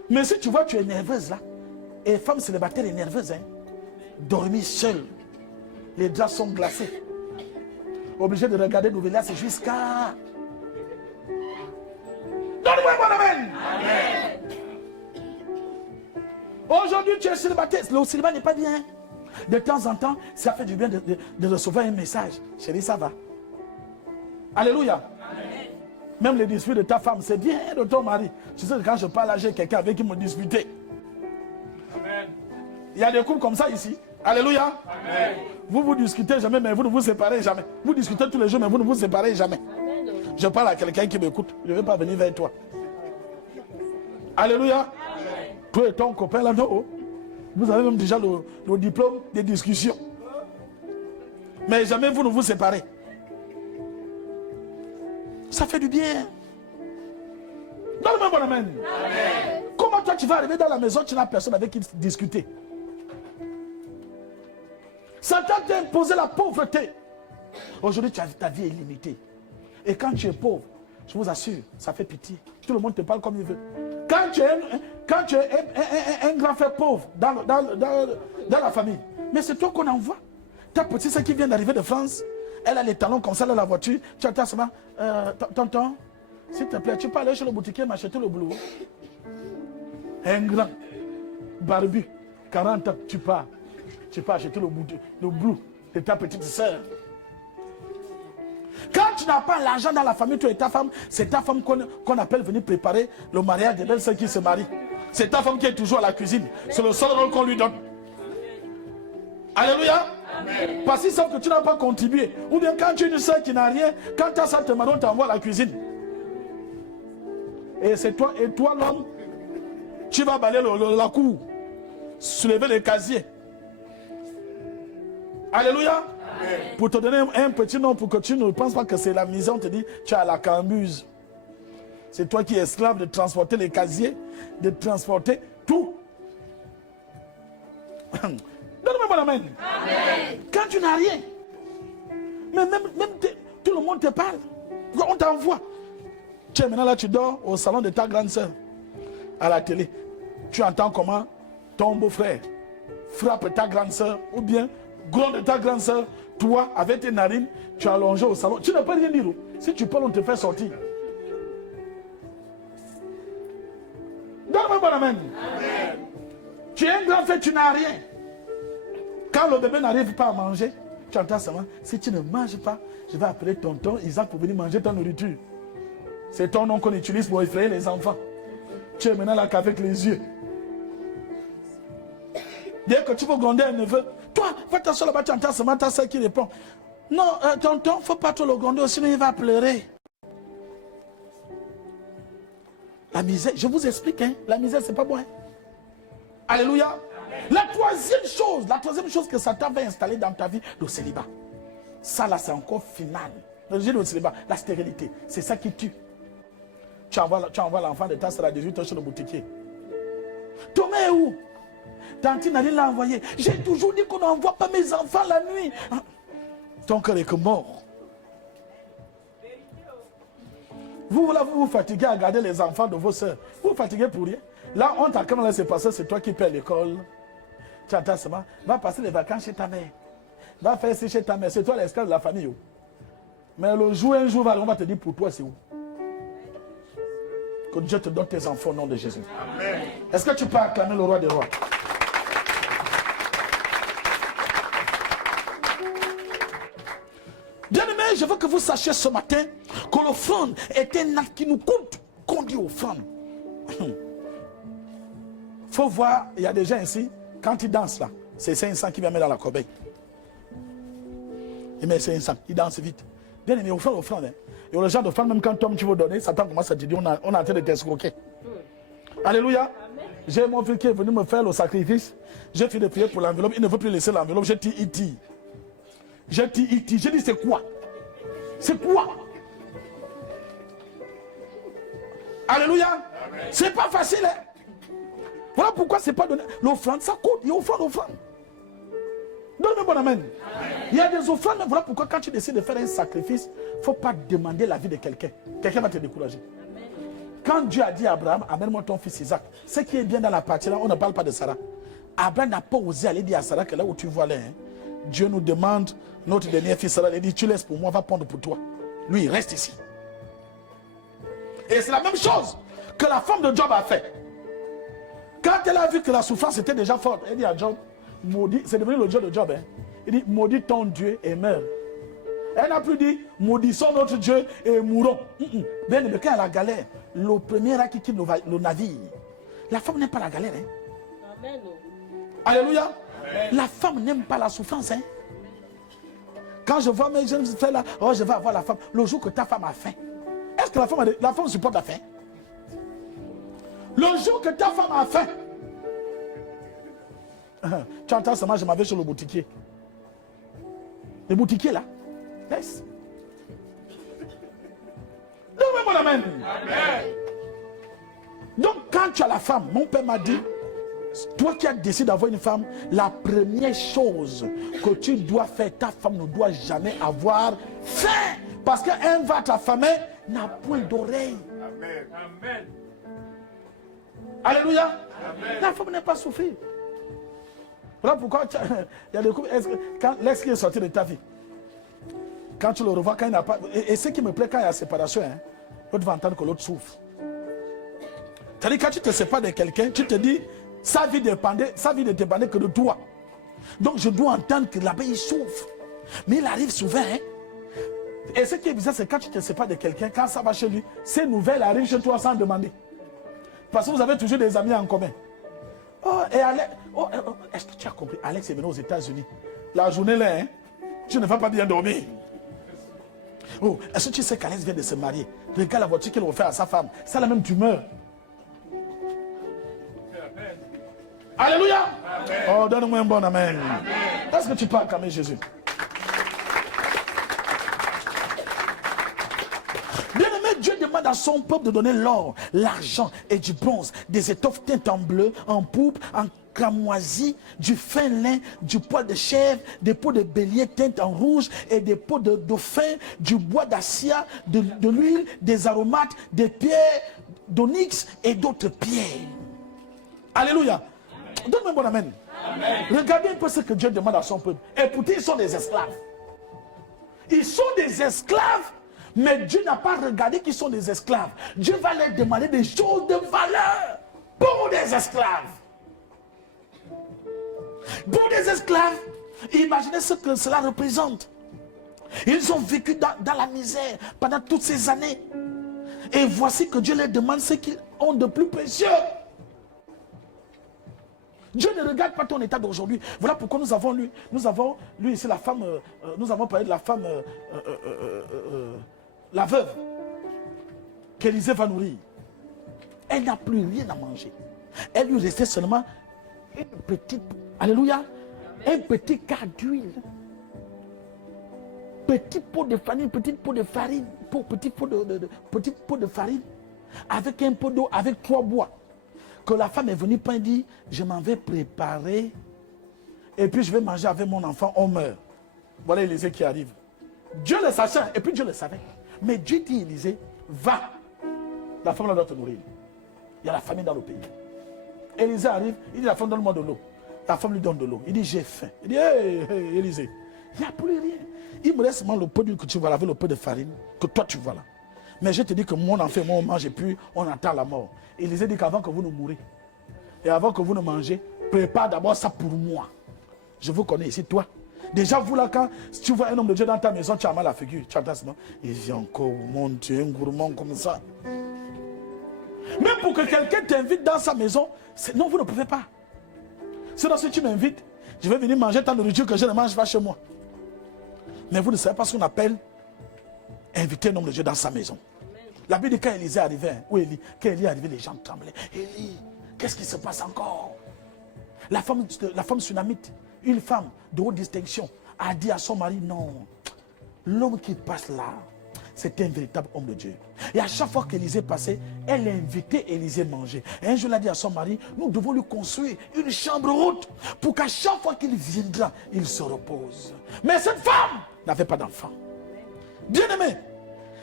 Mais si tu vois, tu es nerveuse là, et femme célibataire est nerveuse, hein, dormir seule, les draps sont glacés, obligé de regarder Nouvelia, c'est jusqu'à... Donne-moi un bon amen. Aujourd'hui, tu es célibataire. Le célibat n'est pas bien. De temps en temps, ça fait du bien de recevoir un message. Chérie, ça va. Alléluia. Amen. Même les disputes de ta femme, c'est bien de ton mari. Tu sais, quand je parle, j'ai quelqu'un avec qui me disputer. Amen. Il y a des couples comme ça ici. Alléluia. Amen. Vous discutez jamais, mais vous ne vous séparez jamais. Vous discutez tous les jours, mais vous ne vous séparez jamais. Amen. Je parle à quelqu'un qui m'écoute. Je ne vais pas venir vers toi. Alléluia. Amen. Toi et ton copain là, non. Vous avez même déjà le diplôme des discussions. Mais jamais vous ne vous séparez. Ça fait du bien. Donne-moi un bon amen. Amen. Comment toi tu vas arriver dans la maison, tu n'as personne avec qui discuter? Satan t'a imposé la pauvreté. Aujourd'hui, ta vie est limitée. Et quand tu es pauvre, je vous assure, ça fait pitié. Tout le monde te parle comme il veut. Quand tu es un grand frère pauvre dans la famille, mais c'est toi qu'on envoie. Ta petite soeur qui vient d'arriver de France, elle a les talons comme ça dans la voiture. Tu attends seulement, tonton, s'il te plaît, tu peux aller chez le boutiquier m'acheter le boulot. Un grand, barbu, 40 ans, tu peux acheter le boulot de ta petite soeur. Quand tu n'as pas l'argent dans la famille, toi et ta femme, c'est ta femme qu'on appelle venir préparer le mariage des belles sœurs qui se marient. C'est ta femme qui est toujours à la cuisine. C'est le seul rôle qu'on lui donne. Alléluia. Amen. Parce qu'ils savent que tu n'as pas contribué. Ou bien quand tu es une sœur qui n'a rien, quand ta sœur te marie, on t'envoie à la cuisine. Et c'est toi, l'homme, tu vas balayer la cour, soulever les casiers. Alléluia. Amen. Pour te donner un petit nom, pour que tu ne penses pas que c'est la misère, on te dit, tu as la cambuse. C'est toi qui es esclave de transporter les casiers, de transporter tout. Donne-moi mon amen. Amen. Quand tu n'as rien, mais même tout le monde te parle. On t'envoie. Tu es maintenant là, tu dors au salon de ta grande soeur, à la télé. Tu entends comment ton beau-frère frappe ta grande soeur, ou bien gronde ta grande soeur, toi, avec tes narines, tu es allongé au salon. Tu ne peux rien dire. Si tu parles, on te fait sortir. Donne-moi un bon amen. Amen. Tu es un grand frère, tu n'as rien. Quand le bébé n'arrive pas à manger, tu entends seulement, si tu ne manges pas, je vais appeler tonton Isaac pour venir manger ta nourriture. C'est ton nom qu'on utilise pour effrayer les enfants. Tu es maintenant là qu'avec les yeux. Dès que tu veux gronder un neveu, toi, va t'asseoir là-bas, tu entends seulement ta soeur qui répond. Non, tonton, il ne faut pas trop le gronder, sinon il va pleurer. La misère, je vous explique, hein, la misère, c'est pas bon. Hein. Alléluia. La troisième chose que Satan va installer dans ta vie, le célibat. Ça là, c'est encore final. Le célibat, la stérilité, c'est ça qui tue. Tu envoies l'enfant de ta soeur à 18 ans chez le boutiquier. Thomas est où? Tantine allait l'envoyer. J'ai toujours dit qu'on n'envoie pas mes enfants la nuit. Ton cœur est que mort. Vous vous fatiguez à garder les enfants de vos soeurs. Vous vous fatiguez pour rien. Là, on t'a comment laissé passer, c'est toi qui paies l'école. Tu entends seulement, va passer les vacances chez ta mère. Va faire ça chez ta mère. C'est toi l'esclave de la famille. Oh. Mais le jour, un jour, on va te dire pour toi, c'est où? Que Dieu te donne tes enfants au nom de Jésus. Amen. Est-ce que tu peux acclamer le roi des rois? Bien-aimé, je veux que vous sachiez ce matin que l'offrande est un acte qui nous coûte. Qu'on dit offrande. Faut voir, il y a des gens ici, quand ils dansent là, c'est 500 qui vient mettre dans la corbeille. Il met 500, il danse vite. Bien-aimé, offrande. Hein. Et les gens d'offrande, même quand toi tu veux donner, Satan commence à te dire, on est en train de t'escroquer. Alléluia. Amen. J'ai mon fils qui est venu me faire le sacrifice. J'ai fini de prier pour l'enveloppe, il ne veut plus laisser l'enveloppe, j'ai dit, il tire. J'ai dit, c'est quoi? C'est quoi? Alléluia. C'est pas facile. Hein? Voilà pourquoi c'est pas donné. L'offrande, ça coûte. Il y a offrande. Donne-moi bon amen. Il y a des offrandes. Voilà pourquoi quand tu décides de faire un sacrifice, il ne faut pas demander l'avis de quelqu'un. Quelqu'un va te décourager. Quand Dieu a dit à Abraham, amène-moi ton fils Isaac, ce qui est bien dans la partie là, on ne parle pas de Sarah. Abraham n'a pas osé aller dire à Sarah que là où tu vois là, hein, Dieu nous demande, notre dernier fils Sarah, il dit, tu laisses pour moi, va prendre pour toi. Lui, il reste ici. Et c'est la même chose que la femme de Job a fait. Quand elle a vu que la souffrance était déjà forte, elle dit à Job, maudit, c'est devenu le Dieu de Job. Hein. Il dit, maudit ton Dieu et meurs. Elle n'a plus dit, maudissons notre Dieu et mourons. Bien, mais quand elle a la galère, le premier qui quitte le navire, la femme n'aime pas la galère. Hein. Amen. Alléluia. Amen. La femme n'aime pas la souffrance. Hein. Quand je vois mes jeunes faire là, oh, je vais avoir la femme. Le jour que ta femme a faim, est-ce que la femme supporte la faim? Le jour que ta femme a faim, tu entends seulement, je m'avais chez le boutiquier. Le boutiquier là, laisse. Donne-moi mon amen. Amen. Donc quand tu as la femme, mon père m'a dit, toi qui as décidé d'avoir une femme, la première chose que tu dois faire, ta femme ne doit jamais avoir faim. Parce qu'un va t'affamer, n'a point d'oreille. Amen. Amen. Alléluia. Amen. La femme n'est pas souffrir. Voilà pourquoi il y a des couples, quand l'ex qui est sorti de ta vie, quand tu le revois, quand il n'a pas. Et ce qui me plaît quand il y a séparation, hein, l'autre va entendre que l'autre souffre. C'est-à-dire quand tu te sépares de quelqu'un, tu te dis, sa vie ne dépendait que de toi. Donc je dois entendre que là-bas il souffre. Mais il arrive souvent, hein. Et ce qui est bizarre, c'est quand tu te sépares de quelqu'un, quand ça va chez lui, ces nouvelles arrivent chez toi sans demander. Parce que vous avez toujours des amis en commun. Oh, et Alex, est-ce que tu as compris? Alex est venu aux États-Unis. La journée là, hein, tu ne vas pas bien dormir. Oh, est-ce que tu sais qu'Alex vient de se marier? Regarde la voiture qu'il a offert à sa femme. C'est la même tumeur. Alléluia. Amen. Oh, donne-moi un bon amen. Est-ce que tu peux acclamer Jésus? Bien-aimé, Dieu demande à son peuple de donner l'or, l'argent et du bronze, des étoffes teintes en bleu, en pourpre, en cramoisi, du fin lin, du poil de chèvre, des peaux de bélier teintes en rouge et des peaux de dauphin, du bois d'assia, de l'huile, des aromates, des pierres d'onyx et d'autres pierres. Alléluia. Donne-moi un bon amen. Amen. Regardez un peu ce que Dieu demande à son peuple. Et pourtant, ils sont des esclaves. Ils sont des esclaves, mais Dieu n'a pas regardé qu'ils sont des esclaves. Dieu va leur demander des choses de valeur pour des esclaves. Pour des esclaves, imaginez ce que cela représente. Ils ont vécu dans la misère pendant toutes ces années. Et voici que Dieu leur demande ce qu'ils ont de plus précieux. Dieu ne regarde pas ton état d'aujourd'hui. Voilà pourquoi nous avons lu ici la femme, nous avons parlé de la femme, la veuve, qu'Élisée va nourrir. Elle n'a plus rien à manger. Elle lui restait seulement une petite, alléluia, un petit quart d'huile. Petit pot de farine, petit pot de farine, petit pot de farine, avec un pot d'eau, avec 3 bois. Que la femme est venue prendre et dit, je m'en vais préparer et puis je vais manger avec mon enfant, on meurt. Voilà Élisée qui arrive. Dieu le sachait et puis Dieu le savait. Mais Dieu dit Élisée, va. La femme là doit te nourrir. Il y a la famine dans le pays. Élisée arrive, il dit, la femme donne-moi de l'eau. La femme lui donne de l'eau. Il dit, j'ai faim. Il dit, hey, Élisée, il n'y a plus rien. Il me laisse seulement le peu d'huile que tu vois là, avec le peu de farine que toi tu vois là. Mais je te dis que mon enfant, moi on mange et puis on attend la mort. Élisée dit qu'avant que vous ne mourrez et avant que vous ne mangez, prépare d'abord ça pour moi. Je vous connais ici, toi. Déjà vous là, quand si tu vois un homme de Dieu dans ta maison, tu as mal à la figure. Tu entends ça, non? Il vient encore, mon Dieu, un gourmand comme ça. Même pour que quelqu'un t'invite dans sa maison, non, vous ne pouvez pas. Sinon, si tu m'invites, je vais venir manger ta nourriture que je ne mange pas chez moi. Mais vous ne savez pas ce qu'on appelle inviter un homme de Dieu dans sa maison. La Bible dit quand Élisée arrivait, quand Élie arrivait, les gens tremblaient. Élie, qu'est-ce qui se passe encore? La femme sunamite, une femme de haute distinction, a dit à son mari, non, l'homme qui passe là, c'est un véritable homme de Dieu. Et à chaque fois qu'Élisée passait, elle invitait Élisée manger. Et un jour, elle a dit à son mari, nous devons lui construire une chambre haute pour qu'à chaque fois qu'il viendra, il se repose. Mais cette femme n'avait pas d'enfant. Bien-aimé,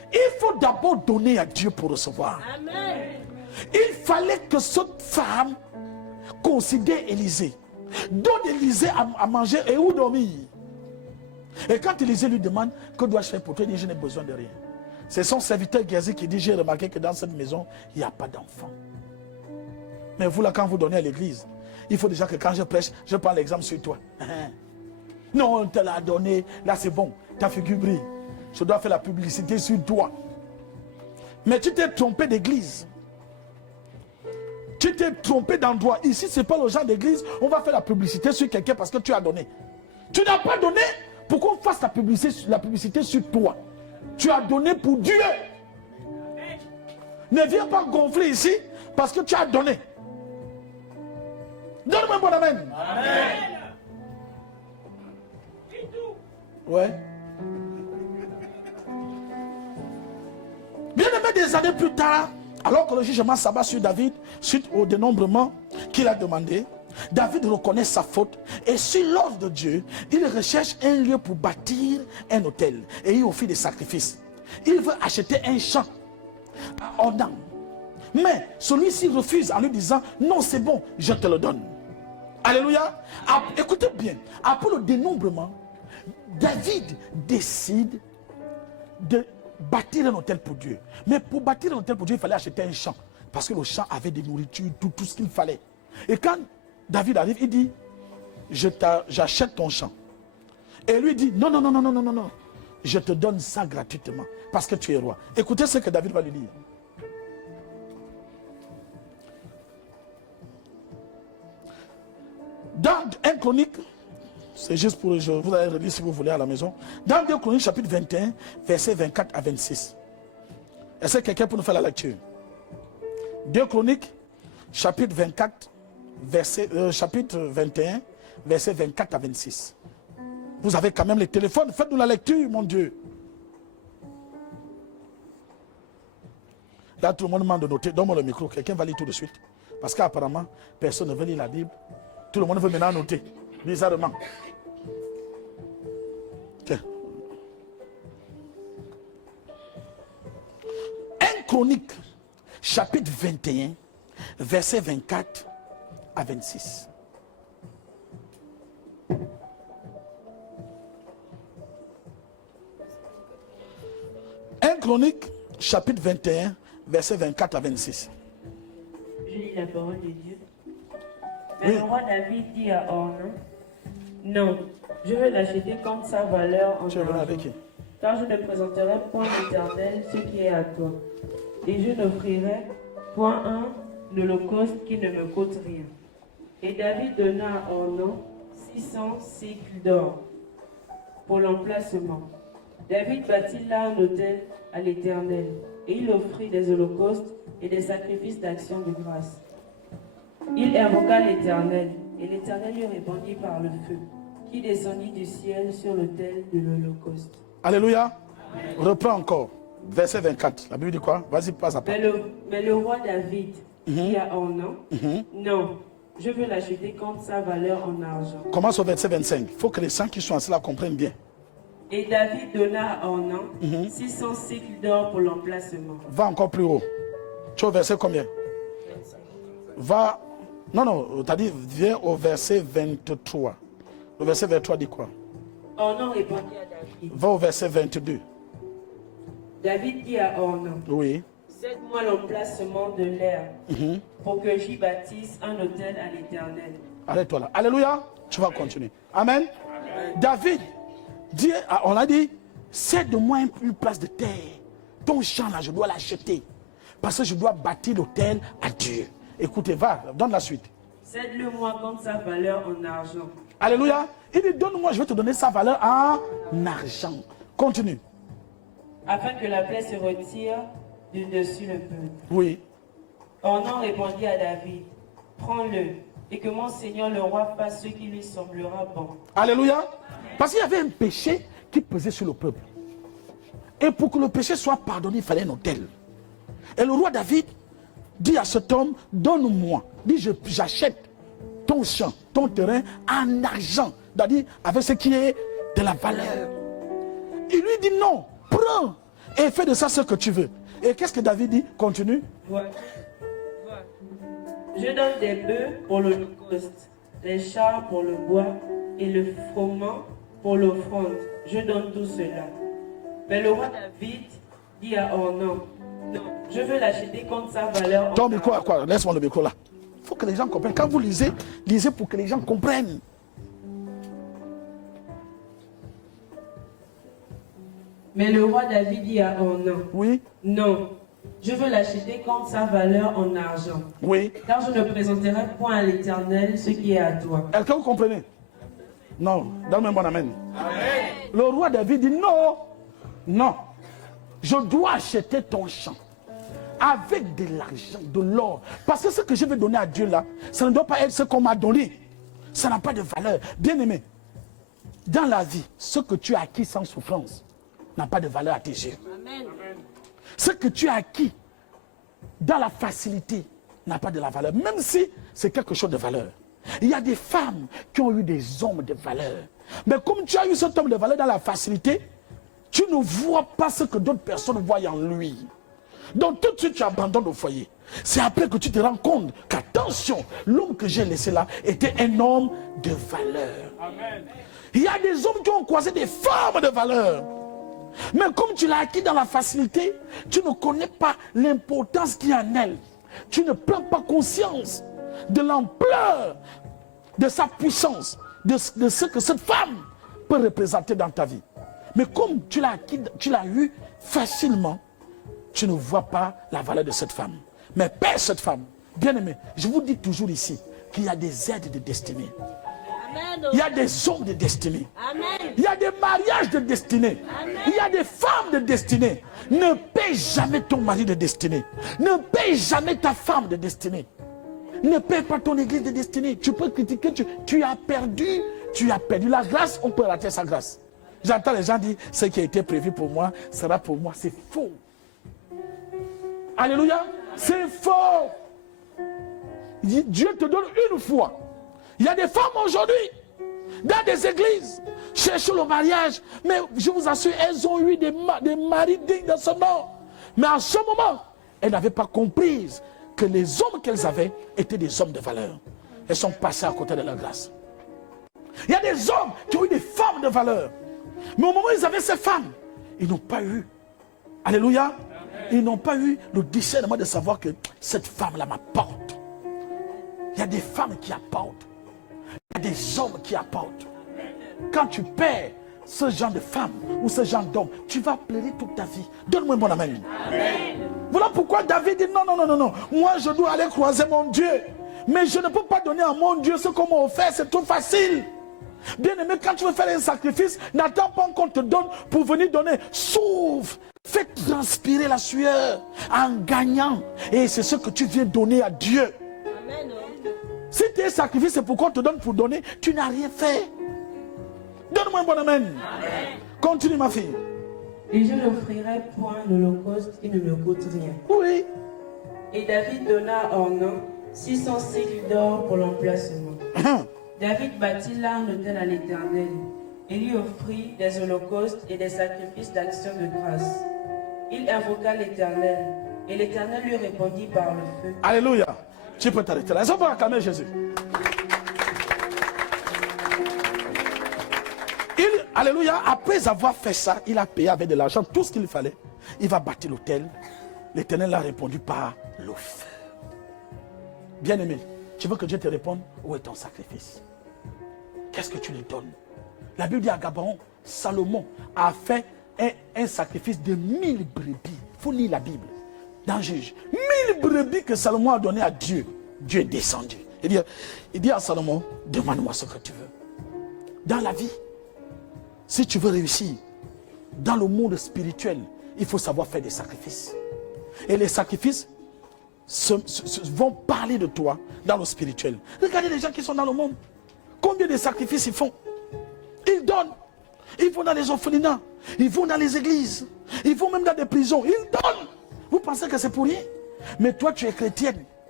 Il faut d'abord donner à Dieu pour recevoir. Amen. Il fallait que cette femme considère Élisée. Donne Élisée à manger et où dormir. Et quand Élisée lui demande, que dois-je faire pour toi, il dit, je n'ai besoin de rien. C'est son serviteur Géasi qui dit, j'ai remarqué que dans cette maison, il n'y a pas d'enfant. Mais vous là, quand vous donnez à l'église, il faut déjà que quand je prêche, je prends l'exemple sur toi. Non, on te l'a donné, là c'est bon, ta figure brille. Je dois faire la publicité sur toi. Mais tu t'es trompé d'église. Tu t'es trompé d'endroit. Ici, ce n'est pas le genre d'église, on va faire la publicité sur quelqu'un parce que tu as donné. Tu n'as pas donné pour qu'on fasse la publicité sur toi. Tu as donné pour Dieu. Ne viens pas gonfler ici parce que tu as donné. Donne-moi un bon amen. Amen. Ouais. Bien aimé, des années plus tard, alors que le jugement s'abat sur David, suite au dénombrement qu'il a demandé, David reconnaît sa faute et sur l'ordre de Dieu, il recherche un lieu pour bâtir un autel et il offre des sacrifices. Il veut acheter un champ à Ornan. Mais celui-ci refuse en lui disant, non c'est bon, je te le donne. Alléluia. Écoutez bien, après le dénombrement, David décide de bâtir un hôtel pour Dieu. Mais pour bâtir un hôtel pour Dieu, il fallait acheter un champ. Parce que le champ avait des nourritures, tout ce qu'il fallait. Et quand David arrive, il dit, j'achète ton champ. Et lui dit, non, je te donne ça gratuitement. Parce que tu es roi. Écoutez ce que David va lui dire. Dans 1 Chronique, c'est juste pour vous allez relire si vous voulez à la maison. Dans 2 Chroniques chapitre 21, versets 24 à 26. Est-ce que quelqu'un peut nous faire la lecture? 2 Chroniques chapitre 24, chapitre 21, versets 24 à 26. Vous avez quand même les téléphones, faites-nous la lecture, mon Dieu. Là, tout le monde demande de noter. Donne-moi le micro, quelqu'un va lire tout de suite. Parce qu'apparemment, personne ne veut lire la Bible. Tout le monde veut maintenant noter. Bizarrement. Okay. 1 Chronique, chapitre 21, versets 24 à 26. Chronique, chapitre 21, versets 24 à 26. Je lis la parole de Dieu. Mais le roi David dit à Ornan, non, je veux l'acheter comme sa valeur en argent, car je ne présenterai point l'Éternel ce qui est à toi, et je n'offrirai point un holocauste qui ne me coûte rien. Et David donna à Ornan 600 cycles d'or pour l'emplacement. David bâtit là un autel à l'Éternel, et il offrit des holocaustes et des sacrifices d'action de grâce. Il invoqua l'Éternel, et l'Éternel lui répondit par le feu, qui descendit du ciel sur l'autel de l'holocauste. Alléluia. Reprends encore. Verset 24. La Bible dit quoi? Vas-y, passe à part. Mais le roi David dit à Ornan, non, je veux l'acheter contre sa valeur en argent. Commence au verset 25. Il faut que les gens qui sont assis là comprennent bien. Et David donna à Ornan 600 cycles d'or pour l'emplacement. Va encore plus haut. Tu es au verset combien? 25. Va. Non, tu as dit, viens au verset 23. Le verset 23 dit quoi? Ornan répondit à David. Va au verset 22. David dit à Ornan. Oui. Cède-moi l'emplacement de l'air pour que j'y bâtisse un autel à l'Éternel. Arrête-toi là. Alléluia. Tu vas continuer. Amen. David dit, on a dit, cède-moi une place de terre. Ton champ là, je dois l'acheter. Parce que je dois bâtir l'autel à Dieu. Écoutez, va, donne la suite. Cède-le-moi contre sa valeur en argent. Alléluia. Il dit, donne-moi, je vais te donner sa valeur en argent. Continue. Afin que la plaie se retire du dessus le peuple. Oui. Ornan répondit à David, prends-le, et que mon Seigneur le roi fasse ce qui lui semblera bon. Alléluia. Parce qu'il y avait un péché qui pesait sur le peuple. Et pour que le péché soit pardonné, il fallait un autel. Et le roi David dit à cet homme, donne-moi. Dit, j'achète ton champ, ton terrain en argent. C'est-à-dire avec ce qui est de la valeur. Il lui dit non, prends Et fais de ça ce que tu veux. Et qu'est-ce que David dit? Continue. Voilà. Je donne des bœufs pour l'holocauste, des chars pour le bois et le froment pour l'offrande. Je donne tout cela. Mais le roi David dit à Ornan, non, je veux l'acheter contre sa valeur. Ton micro, quoi? Laisse-moi le micro là. Il faut que les gens comprennent. Quand vous lisez, lisez pour que les gens comprennent. Mais le roi David dit à Ornan, Oui. non, je veux l'acheter contre sa valeur en argent. Oui. Car je ne présenterai point à l'Éternel ce qui est à toi. Est-ce que vous comprenez? Non. Donne-moi un bon amen. Le roi David dit non. Non. Je dois acheter ton champ avec de l'argent, de l'or. Parce que ce que je vais donner à Dieu là, ça ne doit pas être ce qu'on m'a donné. Ça n'a pas de valeur. Bien aimé, dans la vie, ce que tu as acquis sans souffrance n'a pas de valeur à tes yeux. Amen. Ce que tu as acquis dans la facilité n'a pas de la valeur, même si c'est quelque chose de valeur. Il y a des femmes qui ont eu des hommes de valeur. Mais comme tu as eu cet homme de valeur dans la facilité, tu ne vois pas ce que d'autres personnes voient en lui. Donc tout de suite tu abandonnes le foyer. C'est après que tu te rends compte qu'attention, l'homme que j'ai laissé là était un homme de valeur. Amen. Il y a des hommes qui ont croisé des femmes de valeur. Mais comme tu l'as acquis dans la facilité, tu ne connais pas l'importance qu'il y a en elle. Tu ne prends pas conscience de l'ampleur de sa puissance, de ce que cette femme peut représenter dans ta vie. Mais comme tu l'as acquis, tu l'as eu facilement, tu ne vois pas la valeur de cette femme. Mais père cette femme, bien aimé, je vous dis toujours ici qu'il y a des aides de destinée. Amen. Il y a des hommes de destinée. Amen. Il y a des mariages de destinée. Amen. Il y a des femmes de destinée. Ne paie jamais ton mari de destinée. Ne paie jamais ta femme de destinée. Ne paie pas ton église de destinée. Tu peux critiquer, tu as perdu. Tu as perdu la grâce, on peut rater sa grâce. J'entends les gens dire, ce qui a été prévu pour moi sera pour moi. C'est faux. Alléluia. C'est faux. Dieu te donne une fois. Il y a des femmes aujourd'hui, dans des églises, cherchent le mariage. Mais je vous assure, elles ont eu des maris dignes de ce nom. Mais en ce moment, elles n'avaient pas compris que les hommes qu'elles avaient étaient des hommes de valeur. Elles sont passées à côté de leur grâce. Il y a des hommes qui ont eu des femmes de valeur. Mais au moment où ils avaient ces femmes, ils n'ont pas eu. Alléluia. Ils n'ont pas eu le discernement de savoir que cette femme-là m'apporte. Il y a des femmes qui apportent. Il y a des hommes qui apportent. Quand tu perds ce genre de femme ou ce genre d'homme, tu vas pleurer toute ta vie. Donne-moi un bon amen. Amen. Voilà pourquoi David dit non, non, non, non, non. Moi, je dois aller croiser mon Dieu. Mais je ne peux pas donner à mon Dieu ce qu'on m'a offert. C'est trop facile. Bien aimé, quand tu veux faire un sacrifice, n'attends pas qu'on te donne pour venir donner. Souffre. Fais transpirer la sueur en gagnant. Et c'est ce que tu viens donner à Dieu. Amen. Si tu es sacrifice, c'est pour qu'on te donne pour donner, tu n'as rien fait. Donne-moi un bon amen. Amen. Continue ma fille. Et je n'offrirai point l'holocauste qui ne me coûte rien. Oui. Et David donna à Ornan 600 cycles d'or pour l'emplacement. David bâtit là un autel à l'Éternel et lui offrit des holocaustes et des sacrifices d'action de grâce. Il invoqua l'Éternel et l'Éternel lui répondit par le feu. Alléluia. Tu peux t'arrêter là. Est-ce qu'on peut acclamer Jésus? Alléluia. Après avoir fait ça, il a payé avec de l'argent tout ce qu'il fallait. Il va bâtir l'autel. L'Éternel a répondu par le feu. Bien-aimé, tu veux que Dieu te réponde? Où est ton sacrifice? Qu'est-ce que tu lui donnes? La Bible dit à Gabaon, Salomon a fait un sacrifice de 1000 brebis. Il faut lire la Bible. Dans Juge, 1000 brebis que Salomon a donné à Dieu. Dieu est descendu. Il dit à Salomon, demande-moi ce que tu veux. Dans la vie, si tu veux réussir, dans le monde spirituel, il faut savoir faire des sacrifices. Et les sacrifices vont parler de toi dans le spirituel. Regardez les gens qui sont dans le monde. Combien de sacrifices ils font? Ils donnent. Ils vont dans les orphelinats. Ils vont dans les églises. Ils vont même dans des prisons. Ils donnent. Vous pensez que c'est pour rien? Mais toi, tu es chrétienne.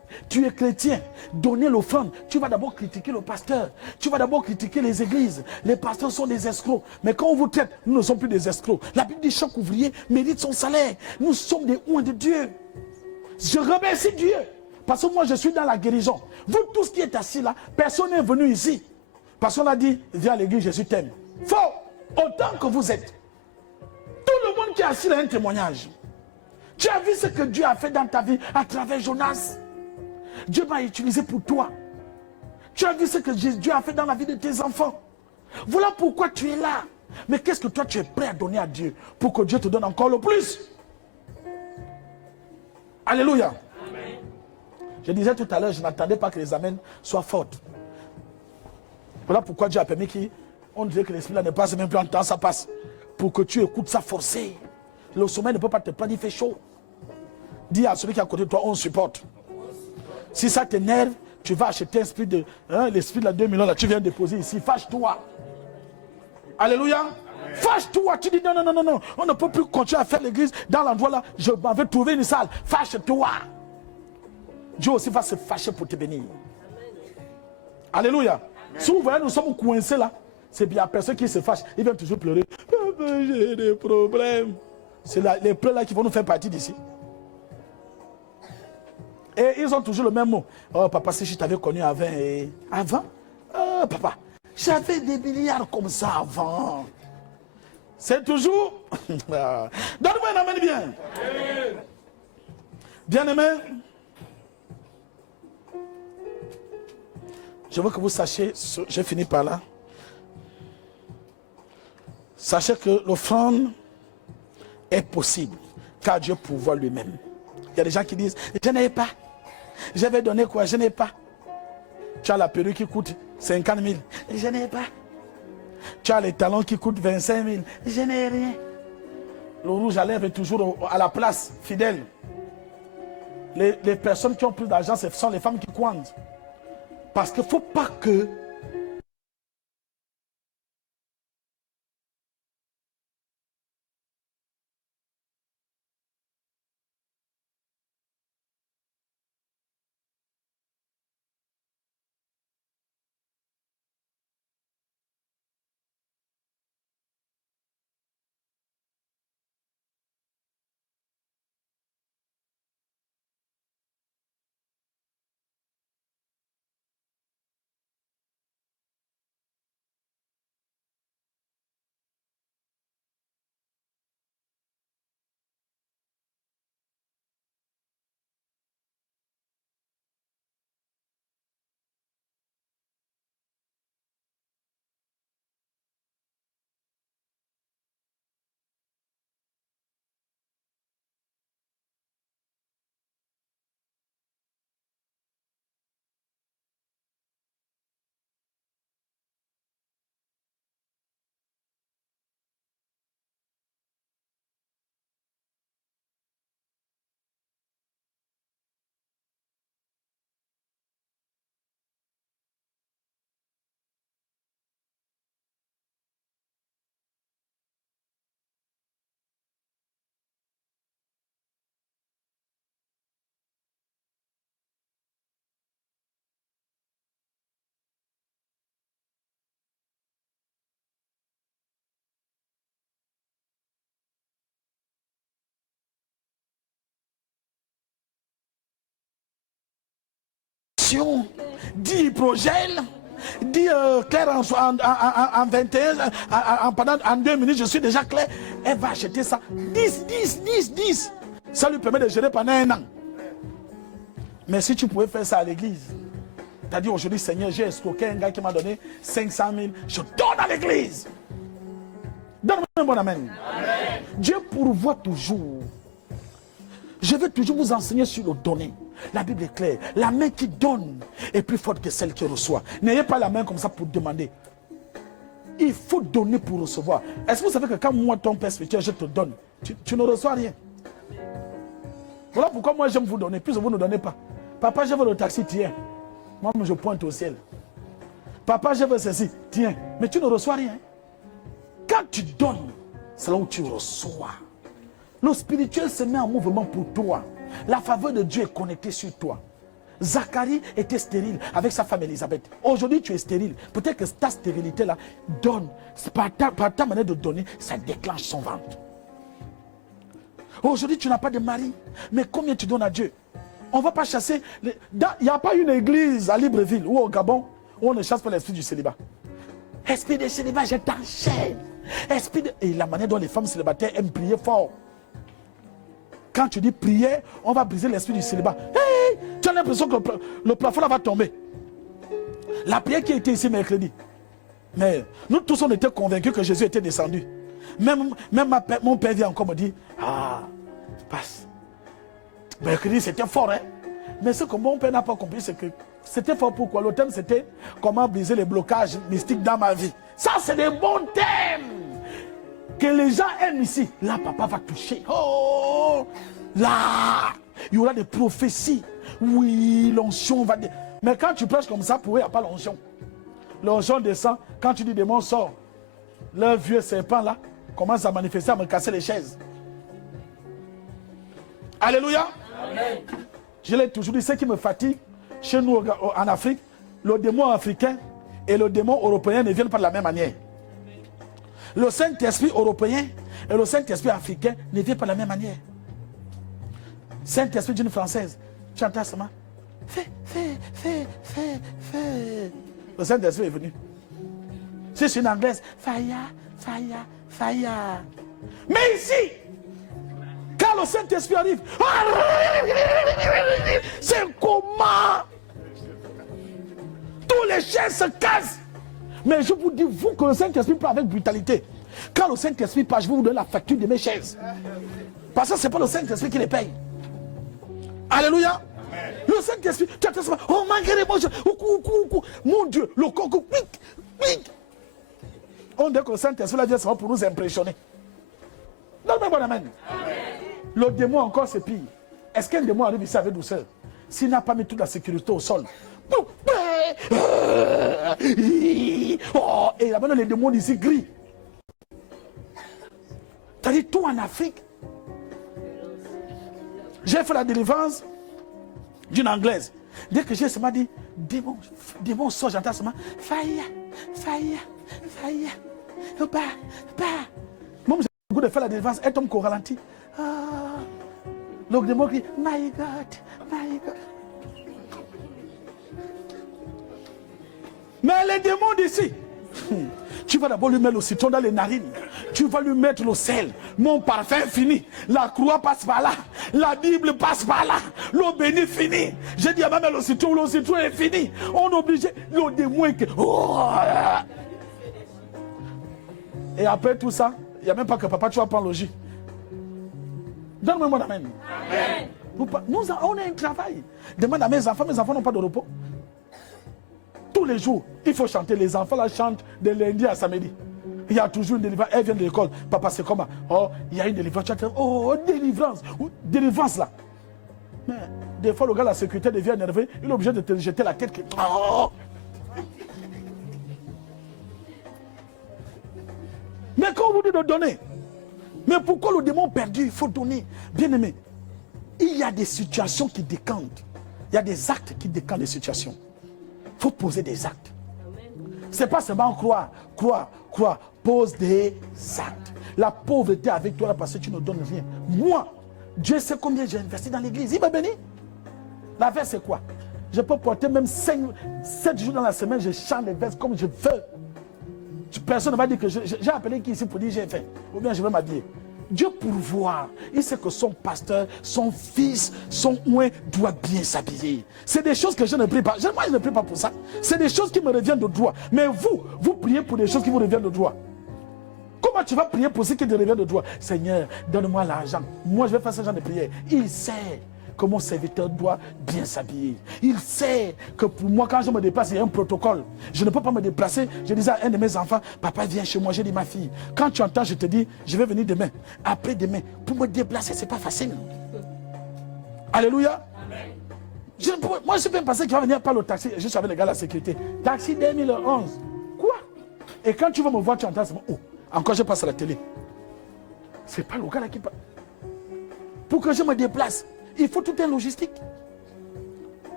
tu es chrétien, donner l'offrande, tu vas d'abord critiquer le pasteur, tu vas d'abord critiquer les églises. Les pasteurs sont des escrocs. Mais quand on vous traite, nous ne sommes plus des escrocs. La Bible dit chaque ouvrier mérite son salaire. Nous sommes des oins de Dieu. Je remercie Dieu. Parce que moi, je suis dans la guérison. Vous tous qui êtes assis là, personne n'est venu ici. Parce qu'on a dit, viens à l'église, Jésus t'aime. Faux. Autant que vous êtes. Tout le monde qui est assis là a un témoignage. Tu as vu ce que Dieu a fait dans ta vie à travers Jonas. Dieu m'a utilisé pour toi. Tu as vu ce que Dieu a fait dans la vie de tes enfants. Voilà pourquoi tu es là. Mais qu'est-ce que toi tu es prêt à donner à Dieu pour que Dieu te donne encore le plus? Alléluia. Amen. Je disais tout à l'heure, je n'attendais pas que les amens soient fortes. Voilà pourquoi Dieu a permis qu'on dirait que l'esprit là ne passe même plus en temps, ça passe. Pour que tu écoutes ça forcé. Le sommeil ne peut pas te prendre, il fait chaud. Dis à celui qui est à côté de toi, on supporte. Si ça t'énerve, tu vas acheter l'esprit de la 2 millions là, tu viens déposer ici, fâche-toi. Alléluia. Fâche-toi, tu dis non, on ne peut plus continuer à faire l'église dans l'endroit là, je m'en vais trouver une salle, fâche-toi. Dieu aussi va se fâcher pour te bénir. Alléluia. Si vous voyez, nous sommes coincés là, c'est bien personne qui se fâche, il vient toujours pleurer. J'ai des problèmes. C'est les pleurs là qui vont nous faire partie d'ici. Et ils ont toujours le même mot. Oh papa, si je t'avais connu avant. Avant? Oh papa, j'avais des milliards comme ça avant. C'est toujours... Donne-moi un amen bien. Bien-aimé, je veux que vous sachiez, j'ai fini par là. Sachez que l'offrande est possible, car Dieu pourvoit lui-même. Il y a des gens qui disent, je n'ai pas. Je vais donner quoi? Je n'ai pas. Tu as la perruque qui coûte 50 000. Je n'ai pas. Tu as les talons qui coûtent 25 000. Je n'ai rien. Le rouge à lèvres est toujours à la place, fidèle. Les personnes qui ont plus d'argent, ce sont les femmes qui coinent. Parce qu'il ne faut pas que... dit hydrogel, dit clair en 21, en 2 minutes, je suis déjà clair. Elle va acheter ça. 10. Ça lui permet de gérer pendant 1 an. Mais si tu pouvais faire ça à l'église, tu as dit aujourd'hui, Seigneur, j'ai escroqué un gars qui m'a donné 500 000, je donne à l'église. Donne-moi un bon amen. Amen. Dieu pourvoit toujours. Je vais toujours vous enseigner sur le donner. La Bible est claire. La main qui donne est plus forte que celle qui reçoit. N'ayez pas la main comme ça pour demander. Il faut donner pour recevoir. Est-ce que vous savez que quand moi, ton père spirituel, je te donne, tu ne reçois rien? Voilà pourquoi moi j'aime vous donner. Puis vous ne donnez pas. Papa, je veux le taxi, tiens. Moi, je pointe au ciel. Papa, je veux ceci, tiens. Mais tu ne reçois rien. Quand tu donnes, c'est là où tu reçois. Le spirituel se met en mouvement pour toi. La faveur de Dieu est connectée sur toi. Zacharie était stérile avec sa femme Élisabeth. Aujourd'hui, tu es stérile. Peut-être que ta stérilité-là donne, par ta manière de donner, ça déclenche son ventre. Aujourd'hui, tu n'as pas de mari. Mais combien tu donnes à Dieu? On ne va pas chasser. Il n'y a pas une église à Libreville ou au Gabon où on ne chasse pas l'esprit du célibat. Esprit de célibat, je t'enchaîne. Et la manière dont les femmes célibataires aiment prier fort. Quand tu dis prier, on va briser l'esprit du célibat. Hey, tu as l'impression que le plafond là va tomber. La prière qui était ici mercredi. Mais nous tous on était convaincus que Jésus était descendu. Même mon père vient encore me dire, ah, passe. Mercredi c'était fort, hein. Mais ce que mon père n'a pas compris, c'est que c'était fort pourquoi. Le thème c'était comment briser les blocages mystiques dans ma vie. Ça c'est des bons thèmes que les gens aiment ici. Là, papa va toucher. Oh, là, il y aura des prophéties. Oui, l'onction va... Mais quand tu prêches comme ça, pour eux, il n'y a pas l'onction. L'onction descend. Quand tu dis démon sort, le vieux serpent là commence à manifester, à me casser les chaises. Alléluia. Amen. Je l'ai toujours dit, ce qui me fatigue chez nous en Afrique, le démon africain et le démon européen ne viennent pas de la même manière. Le Saint-Esprit européen et le Saint-Esprit africain ne viennent pas de la même manière. Saint-Esprit d'une française, tu entends seulement. Fais. Le Saint-Esprit est venu. Si c'est une anglaise, fire. Mais ici, quand le Saint-Esprit arrive, c'est comment tous les chaînes se cassent. Mais je vous dis, vous, que le Saint-Esprit parle avec brutalité. Quand le Saint-Esprit passe, je vais vous donner la facture de mes chaises. Parce que ce n'est pas le Saint-Esprit qui les paye. Alléluia. Amen. Le Saint-Esprit, tu as dit, oh, malgré moi, mon Dieu, le coco, pique. On dit que le Saint-Esprit là vient seulement pour nous impressionner. Donne-moi bon amen. Le démon encore c'est pire. Est-ce qu'un démon arrive ici avec douceur? S'il n'a pas mis toute la sécurité au sol. Oh, et là-bas, les démons ici grillent. C'est-à-dire, tout en Afrique. J'ai fait la délivrance d'une anglaise. Dès que j'ai seulement dit, démon sort, j'entends seulement, fire. Moi, j'ai le goût de faire la délivrance, elle tombe qu'au ralenti. Ah. Le démon crie, my God. Mais les démons d'ici, tu vas d'abord lui mettre le citron dans les narines. Tu vas lui mettre le sel. Mon parfum fini. La croix passe par là. La Bible passe par là. L'eau bénie finit. J'ai dit à ma mère le citron est fini. On est obligé. Le démon que... Oh. Et après tout ça, il n'y a même pas que papa, tu vas prendre le logis. Donne-moi mon amen. Amen. Nous, on a un travail. Demande à mes enfants n'ont pas de repos. Tous les jours, il faut chanter. Les enfants là chantent de lundi à samedi. Il y a toujours une délivrance. Elle vient de l'école. Papa, c'est comment? Oh, il y a une délivrance. Oh, délivrance. Délivrance là. Mais des fois, le gars, la sécurité devient énervé. Il est obligé de te jeter la tête. Oh. Mais quand on vous dit de donner, mais pourquoi le démon perdu? Il faut donner. Bien aimé, il y a des situations qui décantent. Il y a des actes qui décantent des situations. Il faut poser des actes. Ce n'est pas seulement croire. Pose des actes. La pauvreté avec toi, là, parce que tu ne donnes rien. Moi, Dieu sait combien j'ai investi dans l'église. Il m'a béni. La verse, c'est quoi? Je peux porter même 7 jours dans la semaine, je chante les verses comme je veux. Personne ne va dire que j'ai appelé qui ici pour dire j'ai fait. Ou bien je vais m'habiller. Dieu pourvoit. Il sait que son pasteur, son fils, son oint doit bien s'habiller. C'est des choses que je ne prie pas. Moi, je ne prie pas pour ça. C'est des choses qui me reviennent de droit. Mais vous priez pour des choses qui vous reviennent de droit. Comment tu vas prier pour ce qui te revient de droit? Seigneur, donne-moi l'argent. Moi, je vais faire ce genre de prière. Il sait que mon serviteur doit bien s'habiller. Il sait que pour moi, quand je me déplace, il y a un protocole. Je ne peux pas me déplacer. Je disais à un de mes enfants, papa, viens chez moi. J'ai dit, ma fille, quand tu entends, je te dis, je vais venir demain. Après demain, pour me déplacer, ce n'est pas facile. Alléluia. Moi, je suis bien passé qu'il va venir par le taxi. Je suis avec les gars de la sécurité. Taxi 2011. Quoi? Et quand tu vas me voir, tu entends, oh, encore je passe à la télé. C'est pas le gars là qui parle. Pour que je me déplace, il faut tout un logistique.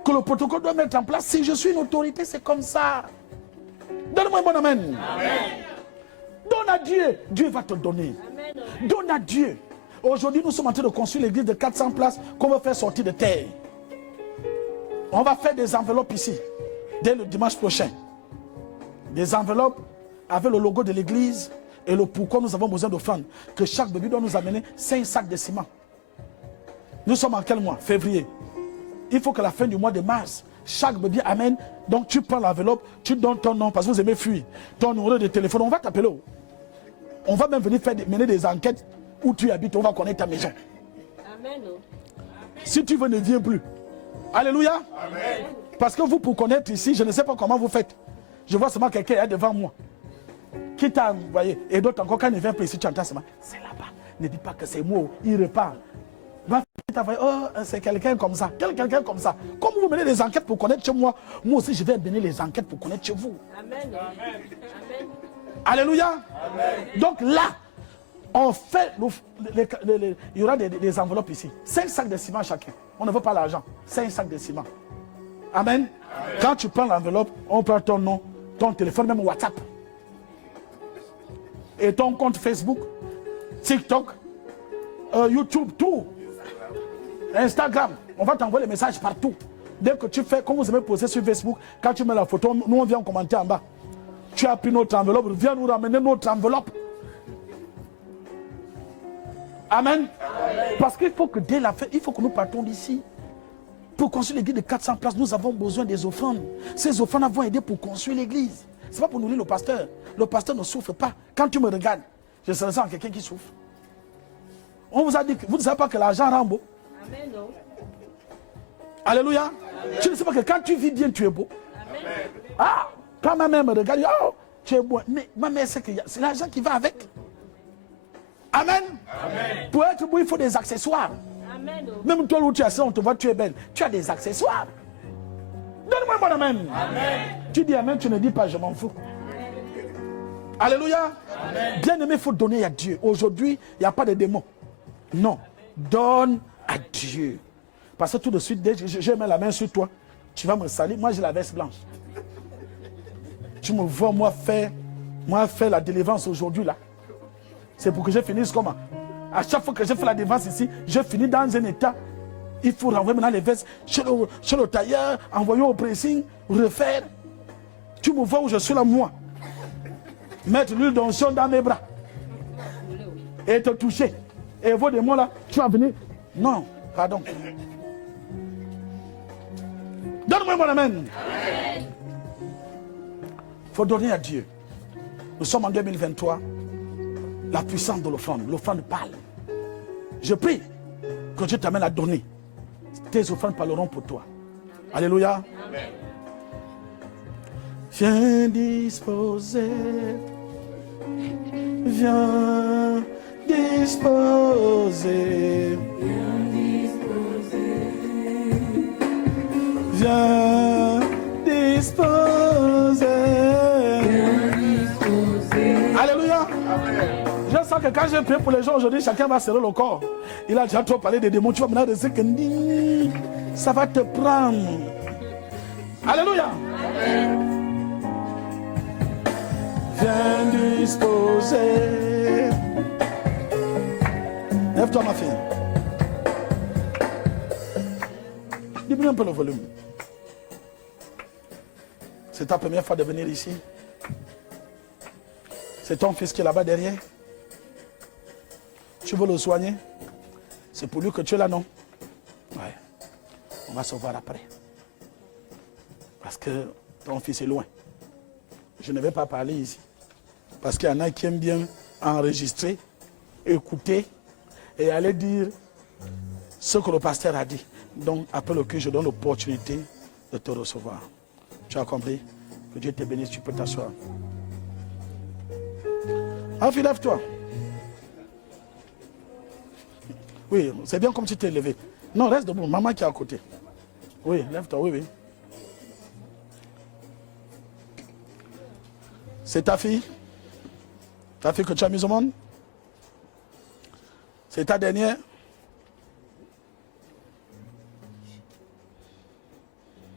que le protocole doit mettre en place. Si je suis une autorité, c'est comme ça. Donne-moi un bon amen. Amen. Donne à Dieu, Dieu va te donner. Amen. Donne à Dieu. Aujourd'hui, nous sommes en train de construire l'église de 400 places qu'on va faire sortir de terre. On va faire des enveloppes ici, dès le dimanche prochain. Des enveloppes avec le logo de l'église et le pourquoi nous avons besoin d'offrandes. Que chaque bébé doit nous amener 5 sacs de ciment. Nous sommes en quel mois? Février. Il faut qu'à la fin du mois de mars, chaque bébé amène. Donc tu prends l'enveloppe, tu donnes ton nom parce que vous aimez fuir. Ton numéro de téléphone, on va t'appeler. On va même venir mener des enquêtes où tu habites, on va connaître ta maison. Amen. Si tu veux, ne viens plus. Alléluia. Amen. Parce que vous, pour connaître ici, je ne sais pas comment vous faites. Je vois seulement quelqu'un est devant moi. Qui t'a envoyé. Et d'autres encore, quand il ne vient plus ici, tu entends seulement. C'est là-bas. Ne dis pas que c'est moi. Il repart. Oh, c'est quelqu'un comme ça. Quelqu'un comme ça. Comme vous menez des enquêtes pour connaître chez moi, moi aussi je vais mener les enquêtes pour connaître chez vous. Amen. Amen. Alléluia. Amen. Donc là, on fait, il y aura des enveloppes ici. 5 sacs de ciment chacun. On ne veut pas l'argent. 5 sacs de ciment. Amen. Amen. Quand tu prends l'enveloppe, on prend ton nom, ton téléphone, même WhatsApp. Et ton compte Facebook, TikTok, YouTube, tout. Instagram, on va t'envoyer les messages partout. Dès que tu fais, comme vous aimez poser sur Facebook, quand tu mets la photo, nous on vient commenter en bas. Tu as pris notre enveloppe, viens nous ramener notre enveloppe. Amen. Amen. Parce qu'il faut que dès la fin, il faut que nous partons d'ici. Pour construire l'église de 400 places, nous avons besoin des offrandes. Ces offrandes vont aider pour construire l'église. Ce n'est pas pour nourrir le pasteur. Le pasteur ne souffre pas. Quand tu me regardes, je sens quelqu'un qui souffre. On vous a dit que vous ne savez pas que l'argent rend beau. Amen. Alléluia. Amen. Tu ne sais pas que quand tu vis bien, tu es beau. Amen. Ah, quand ma mère me regarde, oh, tu es beau. Mais ma mère sait que c'est l'argent qui va avec. Amen. Amen. Pour être beau, il faut des accessoires. Amen. Même toi où tu es assis, on te voit, tu es belle. Tu as des accessoires. Donne-moi un bon amen. Amen. Tu dis amen, tu ne dis pas je m'en fous. Amen. Alléluia. Amen. Bien aimé, il faut donner à Dieu. Aujourd'hui, il n'y a pas de démon. Non. Donne à Dieu. Parce que tout de suite, dès que je mets la main sur toi, tu vas me salir. Moi, j'ai la veste blanche. Tu me vois, moi faire la délivrance aujourd'hui là. C'est pour que je finisse comment? À chaque fois que je fais la délivrance ici, je finis dans un état. Il faut renvoyer maintenant les vestes chez le tailleur, envoyer au pressing, refaire. Tu me vois où je suis là, moi. Mettre l'huile d'onction dans mes bras. Et te toucher. Et vos démons là, tu vas venir. Non, pardon. Donne-moi mon amen. Il faut donner à Dieu. Nous sommes en 2023. La puissance de l'offrande. L'offrande parle. Je prie que Dieu t'amène à donner. Tes offrandes parleront pour toi. Alléluia. Amen. Viens disposer. Viens disposer. Viens disposer. Alléluia. Amen. Je sens que quand j'ai prié pour les gens aujourd'hui, chacun va serrer le corps. Il a déjà trop parlé des démons. Tu vas maintenant dire que ça va te prendre. Alléluia. Amen. Viens disposer. Lève-toi ma fille. Diminue un peu le volume. C'est ta première fois de venir ici. C'est ton fils qui est là-bas derrière. Tu veux le soigner? C'est pour lui que tu es là, non? Ouais. On va se voir après. Parce que ton fils est loin. Je ne vais pas parler ici. Parce qu'il y en a qui aiment bien enregistrer, écouter et aller dire ce que le pasteur a dit. Donc, après le culte, je donne l'opportunité de te recevoir. Tu as compris? Que Dieu te bénisse, tu peux t'asseoir. Enfin, lève-toi. Oui, c'est bien comme tu t'es levé. Non, reste debout. Maman qui est à côté. Oui, lève-toi, oui, oui. C'est ta fille? Ta fille que tu as mise au monde? C'est ta dernière?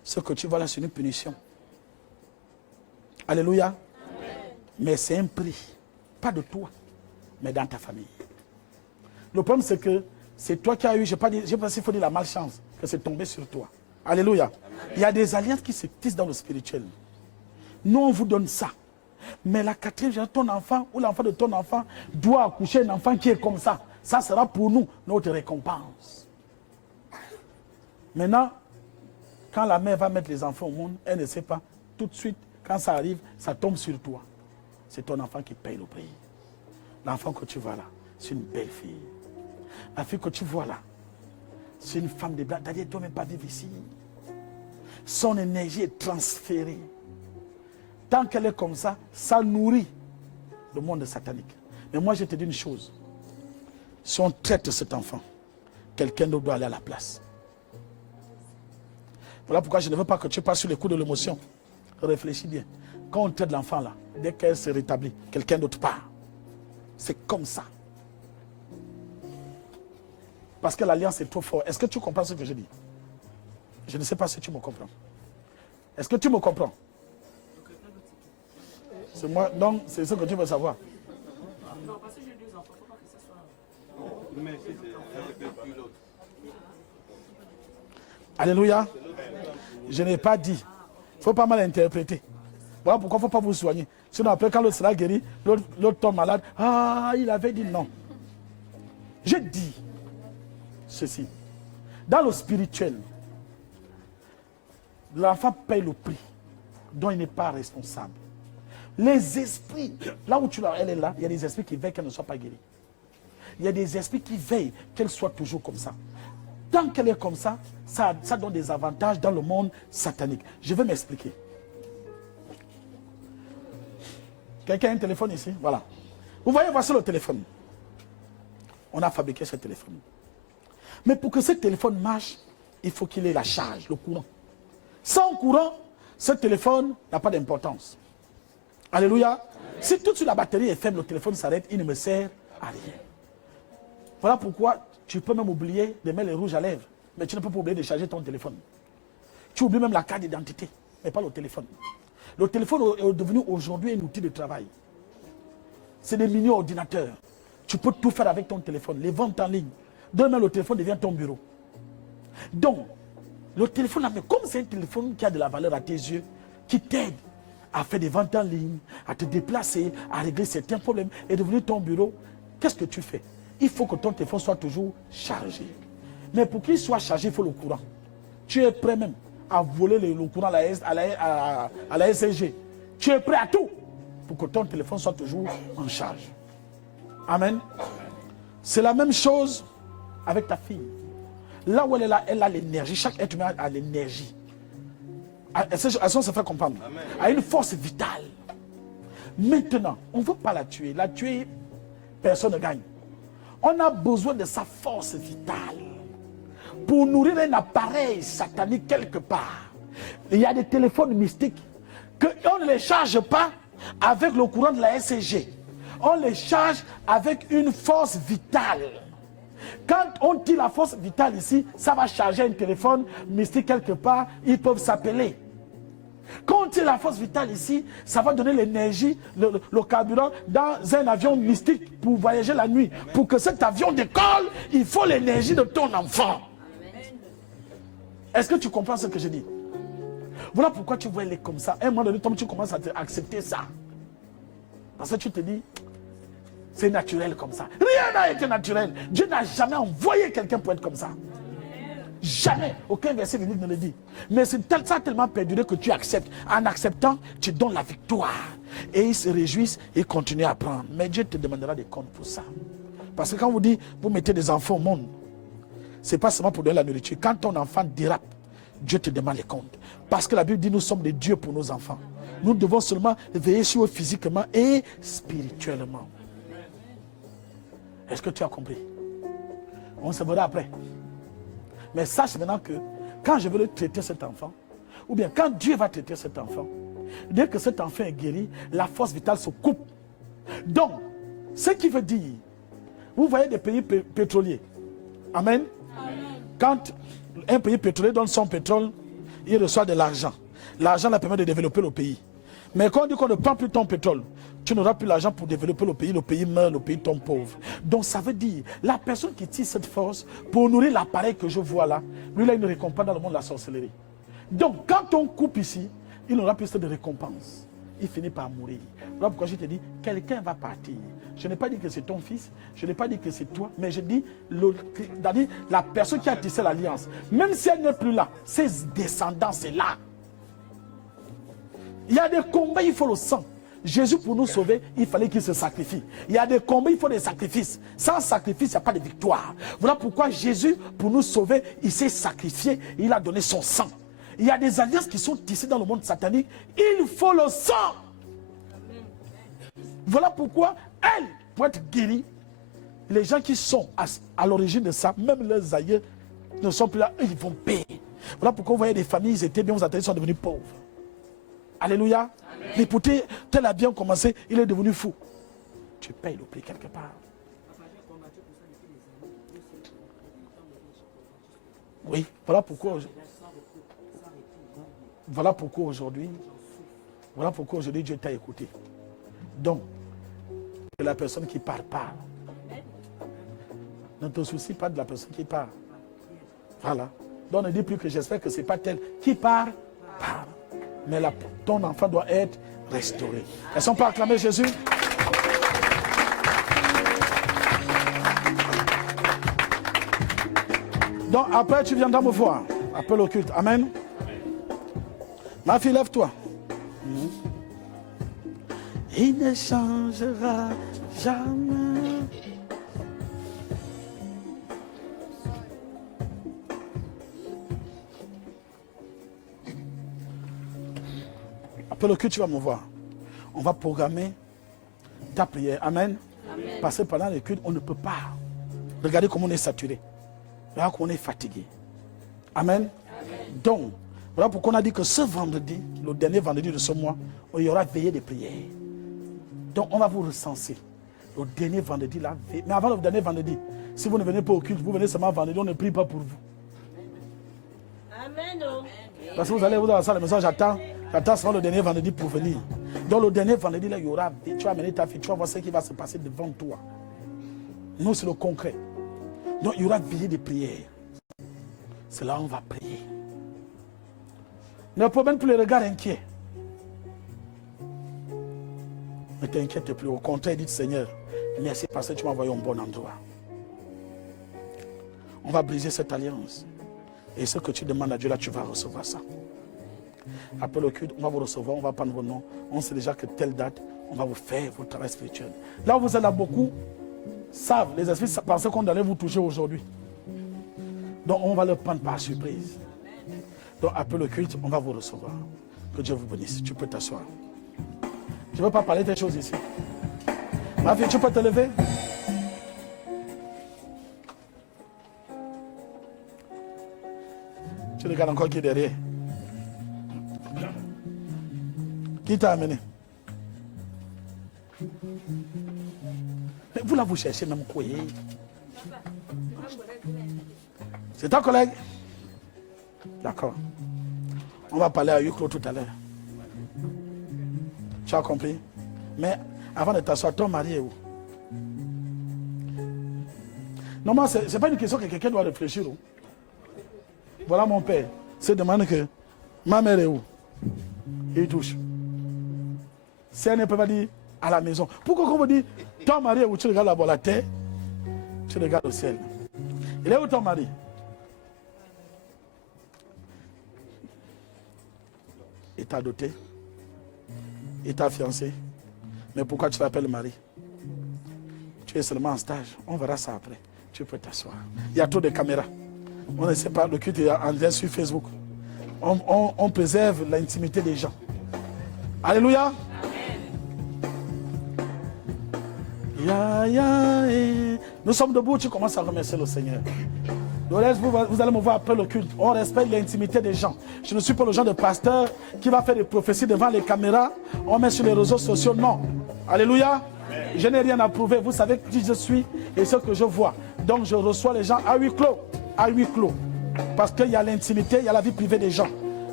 Ce que tu vois là, c'est une punition. Alléluia. Amen. Mais c'est un prix. Pas de toi, mais dans ta famille. Le problème, c'est que c'est toi qui as eu, je ne sais pas s'il faut dire la malchance, que c'est tombé sur toi. Alléluia. Amen. Il y a des alliances qui se tissent dans le spirituel. Nous, on vous donne ça. Mais la quatrième génération, ton enfant ou l'enfant de ton enfant doit accoucher un enfant qui est comme ça. Ça sera pour nous notre récompense. Maintenant, quand la mère va mettre les enfants au monde, elle ne sait pas. Tout de suite, quand ça arrive, ça tombe sur toi. C'est ton enfant qui paye le prix. L'enfant que tu vois là, c'est une belle fille. La fille que tu vois là, c'est une femme de blanc. Elle ne doit même pas vivre ici. Son énergie est transférée. Tant qu'elle est comme ça, ça nourrit le monde satanique. Mais moi, je te dis une chose. Si on traite cet enfant, quelqu'un d'autre doit aller à la place. Voilà pourquoi je ne veux pas que tu passes sur les coups de l'émotion. Réfléchis bien. Quand on traite l'enfant là, dès qu'elle se rétablit, quelqu'un d'autre part. C'est comme ça. Parce que l'alliance est trop forte. Est-ce que tu comprends ce que je dis? Je ne sais pas si tu me comprends. Est-ce que tu me comprends? C'est moi, donc c'est ce que tu veux savoir. Non, parce que j'ai deux enfants, il ne faut pas que ce soit. Mais c'est l'autre. Alléluia. Je n'ai pas dit. Il ne faut pas mal interpréter. Voilà pourquoi il ne faut pas vous soigner. Sinon après quand l'autre sera guéri, l'autre tombe malade. Ah, il avait dit non. Je dis ceci. Dans le spirituel, l'enfant paye le prix dont il n'est pas responsable. Les esprits, là où elle est là, il y a des esprits qui veillent qu'elle ne soit pas guérie. Il y a des esprits qui veillent qu'elle soit toujours comme ça. Tant qu'elle est comme ça, ça donne des avantages dans le monde satanique. Je vais m'expliquer. Quelqu'un a un téléphone ici? Voilà. Vous voyez, voici le téléphone. On a fabriqué ce téléphone. Mais pour que ce téléphone marche, il faut qu'il ait la charge, le courant. Sans courant, ce téléphone n'a pas d'importance. Alléluia. Si tout de suite la batterie est faible, le téléphone s'arrête, il ne me sert à rien. Voilà pourquoi tu peux même oublier de mettre les rouges à lèvres, mais tu ne peux pas oublier de charger ton téléphone. Tu oublies même la carte d'identité, mais pas le téléphone. Le téléphone est devenu aujourd'hui un outil de travail. C'est des mini-ordinateurs. Tu peux tout faire avec ton téléphone, les ventes en ligne. Demain, le téléphone devient ton bureau. Donc, le téléphone, mais comme c'est un téléphone qui a de la valeur à tes yeux, qui t'aide à faire des ventes en ligne, à te déplacer, à régler certains problèmes, et devenir ton bureau, qu'est-ce que tu fais? Il faut que ton téléphone soit toujours chargé. Mais pour qu'il soit chargé, il faut le courant. Tu es prêt même à voler le courant à la SCG. Tu es prêt à tout pour que ton téléphone soit toujours en charge. Amen. C'est la même chose avec ta fille. Là où elle est là, elle a l'énergie. Chaque être humain a l'énergie. Elle se fait comprendre. Amen. A une force vitale. Maintenant, on ne veut pas la tuer. La tuer, personne ne gagne. On a besoin de sa force vitale pour nourrir un appareil satanique quelque part. Il y a des téléphones mystiques qu'on ne les charge pas avec le courant de la SCG. On les charge avec une force vitale. Quand on tire la force vitale ici, ça va charger un téléphone mystique quelque part, ils peuvent s'appeler. Quand on tire la force vitale ici, ça va donner l'énergie, le carburant dans un avion mystique pour voyager la nuit. Pour que cet avion décolle, il faut l'énergie de ton enfant. Est-ce que tu comprends ce que je dis? Voilà pourquoi tu vois elle est comme ça. À un moment donné, tu commences à accepter ça. Parce que tu te dis, c'est naturel comme ça. Rien n'a été naturel. Dieu n'a jamais envoyé quelqu'un pour être comme ça. Jamais. Aucun verset biblique ne le dit. Mais ça a tellement perduré que tu acceptes. En acceptant, tu donnes la victoire. Et ils se réjouissent et continuent à prendre. Mais Dieu te demandera des comptes pour ça. Parce que quand vous dites, vous mettez des enfants au monde, ce n'est pas seulement pour donner la nourriture. Quand ton enfant dérape, Dieu te demande les comptes. Parce que la Bible dit, nous sommes des dieux pour nos enfants. Nous devons seulement veiller sur eux physiquement et spirituellement. Est-ce que tu as compris? On se verra après. Mais sache maintenant que quand je veux traiter cet enfant, ou bien quand Dieu va traiter cet enfant, dès que cet enfant est guéri, la force vitale se coupe. Donc, ce qui veut dire, vous voyez des pays pétroliers. Amen. Amen. Quand un pays pétrolier donne son pétrole, il reçoit de l'argent. L'argent leur permet de développer le pays. Mais quand on dit qu'on ne prend plus ton pétrole, tu n'auras plus l'argent pour développer le pays meurt, le pays tombe pauvre. Donc ça veut dire, la personne qui tire cette force pour nourrir l'appareil que je vois là, lui là il ne récompense dans le monde de la sorcellerie. Donc quand on coupe ici, il n'aura plus de récompense. Il finit par mourir. Voilà pourquoi je te dis, quelqu'un va partir. Je n'ai pas dit que c'est ton fils, je n'ai pas dit que c'est toi, mais je dis, la personne qui a tissé l'alliance, même si elle n'est plus là, ses descendants, c'est là. Il y a des combats, il faut le sang. Jésus, pour nous sauver, il fallait qu'il se sacrifie. Il y a des combats, il faut des sacrifices. Sans sacrifice, il n'y a pas de victoire. Voilà pourquoi Jésus, pour nous sauver, il s'est sacrifié, il a donné son sang. Il y a des alliances qui sont tissées dans le monde satanique. Il faut le sang. Voilà pourquoi, elle, pour être guérie, les gens qui sont à l'origine de ça, même leurs aïeux, ne sont plus là, ils vont payer. Voilà pourquoi vous voyez des familles, ils étaient bien, vous attendez, ils sont devenus pauvres. Alléluia. Mais pour tel a bien commencé, il est devenu fou. Tu payes le prix quelque part. Oui, voilà pourquoi aujourd'hui, Dieu t'a écouté. Donc, que la personne qui parle. Ne te soucie pas de la personne qui parle. Voilà. Donc ne dis plus que j'espère que ce n'est pas tel qui parle. Mais ton enfant doit être restauré. Elles sont pas acclamées Jésus? Donc après tu viendras me voir. Appelle au culte. Amen. Ma fille, lève-toi. Il ne changera jamais. Appelle au culte, tu vas me voir. On va programmer ta prière. Amen. Amen. Parce que pendant le culte, on ne peut pas. Regardez comment on est saturé. Regardez comment on est fatigué. Amen. Amen. Donc, voilà pourquoi on a dit que ce vendredi, le dernier vendredi de ce mois, il y aura veillée de prière. Donc, on va vous recenser. Le dernier vendredi, là. Mais avant le dernier vendredi, si vous ne venez pas au culte, vous venez seulement vendredi, on ne prie pas pour vous. Amen. Parce que vous allez vous dans la salle de maison, j'attends seulement le dernier vendredi pour venir. Donc, le dernier vendredi, là, il y aura. Tu vas amener ta fille, tu vas voir ce qui va se passer devant toi. Nous, c'est le concret. Donc, il y aura veillée de prière. C'est là où on va prier. Ne promène plus les regards inquiets. Ne t'inquiète plus. Au contraire, dites Seigneur, merci parce que tu m'as envoyé au bon endroit. On va briser cette alliance. Et ce que tu demandes à Dieu, là, tu vas recevoir ça. Après le culte, on va vous recevoir, on va prendre vos noms. On sait déjà que telle date, on va vous faire votre travail spirituel. Là où vous êtes là, beaucoup savent, les esprits pensaient qu'on allait vous toucher aujourd'hui. Donc on va le prendre par surprise. Donc après le culte, on va vous recevoir. Que Dieu vous bénisse. Tu peux t'asseoir. Je ne veux pas parler de choses ici. Ma fille, tu peux te lever? Tu regardes encore qui est derrière. Qui t'a amené? Mais vous là, vous cherchez même quoi? C'est ta collègue? D'accord. On va parler à Yuklo tout à l'heure. Tu as compris? Mais avant de t'asseoir, ton mari est où? Normalement, ce n'est pas une question que quelqu'un doit réfléchir. Où? Voilà mon père. Se demande que ma mère est où? Il touche. Si elle ne peut pas dire à la maison. Pourquoi on vous dit ton mari est où? Tu regardes là-bas la terre, tu regardes au ciel. Il est où ton mari? Il t'a doté. Il t'a fiancé. Mais pourquoi tu l'appelles mari? Tu es seulement en stage. On verra ça après. Tu peux t'asseoir. Il y a trop de caméras. On ne sait pas, le culte est en lien sur Facebook. On préserve l'intimité des gens. Alléluia. Nous sommes debout, tu commences à remercier le Seigneur. Le reste, vous allez me voir après le culte. On respecte l'intimité des gens. Je ne suis pas le genre de pasteur qui va faire des prophéties devant les caméras. On met sur les réseaux sociaux. Non. Alléluia. Je n'ai rien à prouver. Vous savez qui je suis et ce que je vois. Donc je reçois les gens à huis clos. À huis clos. Parce qu'il y a l'intimité, il y a la vie privée des gens.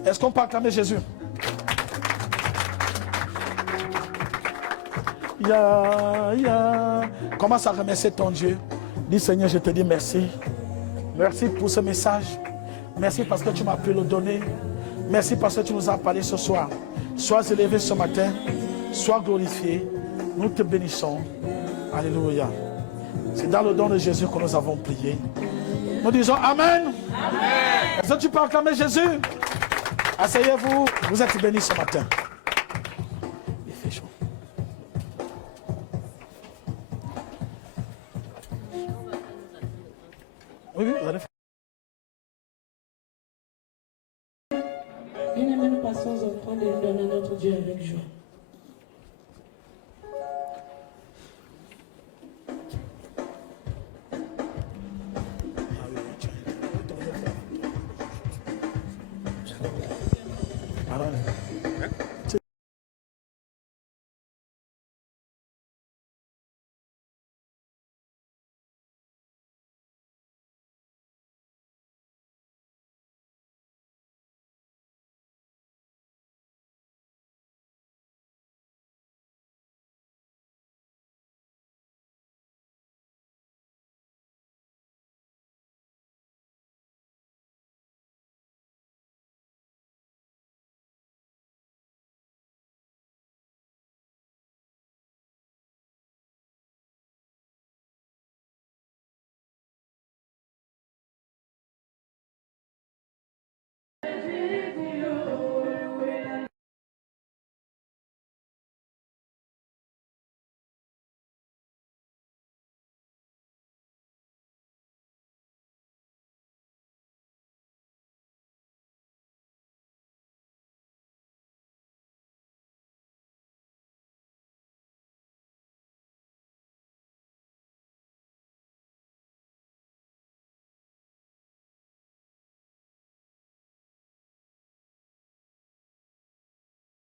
Est-ce qu'on peut acclamer Jésus? Commence à remercier ton Dieu. Dis Seigneur, je te dis merci. Merci pour ce message. Merci parce que tu m'as pu le donner. Merci parce que tu nous as parlé ce soir. Sois élevé ce matin. Sois glorifié. Nous te bénissons. Alléluia. C'est dans le nom de Jésus que nous avons prié. Nous disons Amen. Amen. Est-ce que tu peux acclamer Jésus? Asseyez-vous. Vous êtes bénis ce matin. Il fait chaud. Oui, vous allez faire. Bien-aimés, nous passons au temps de nous donner notre Dieu avec joie. Pardon.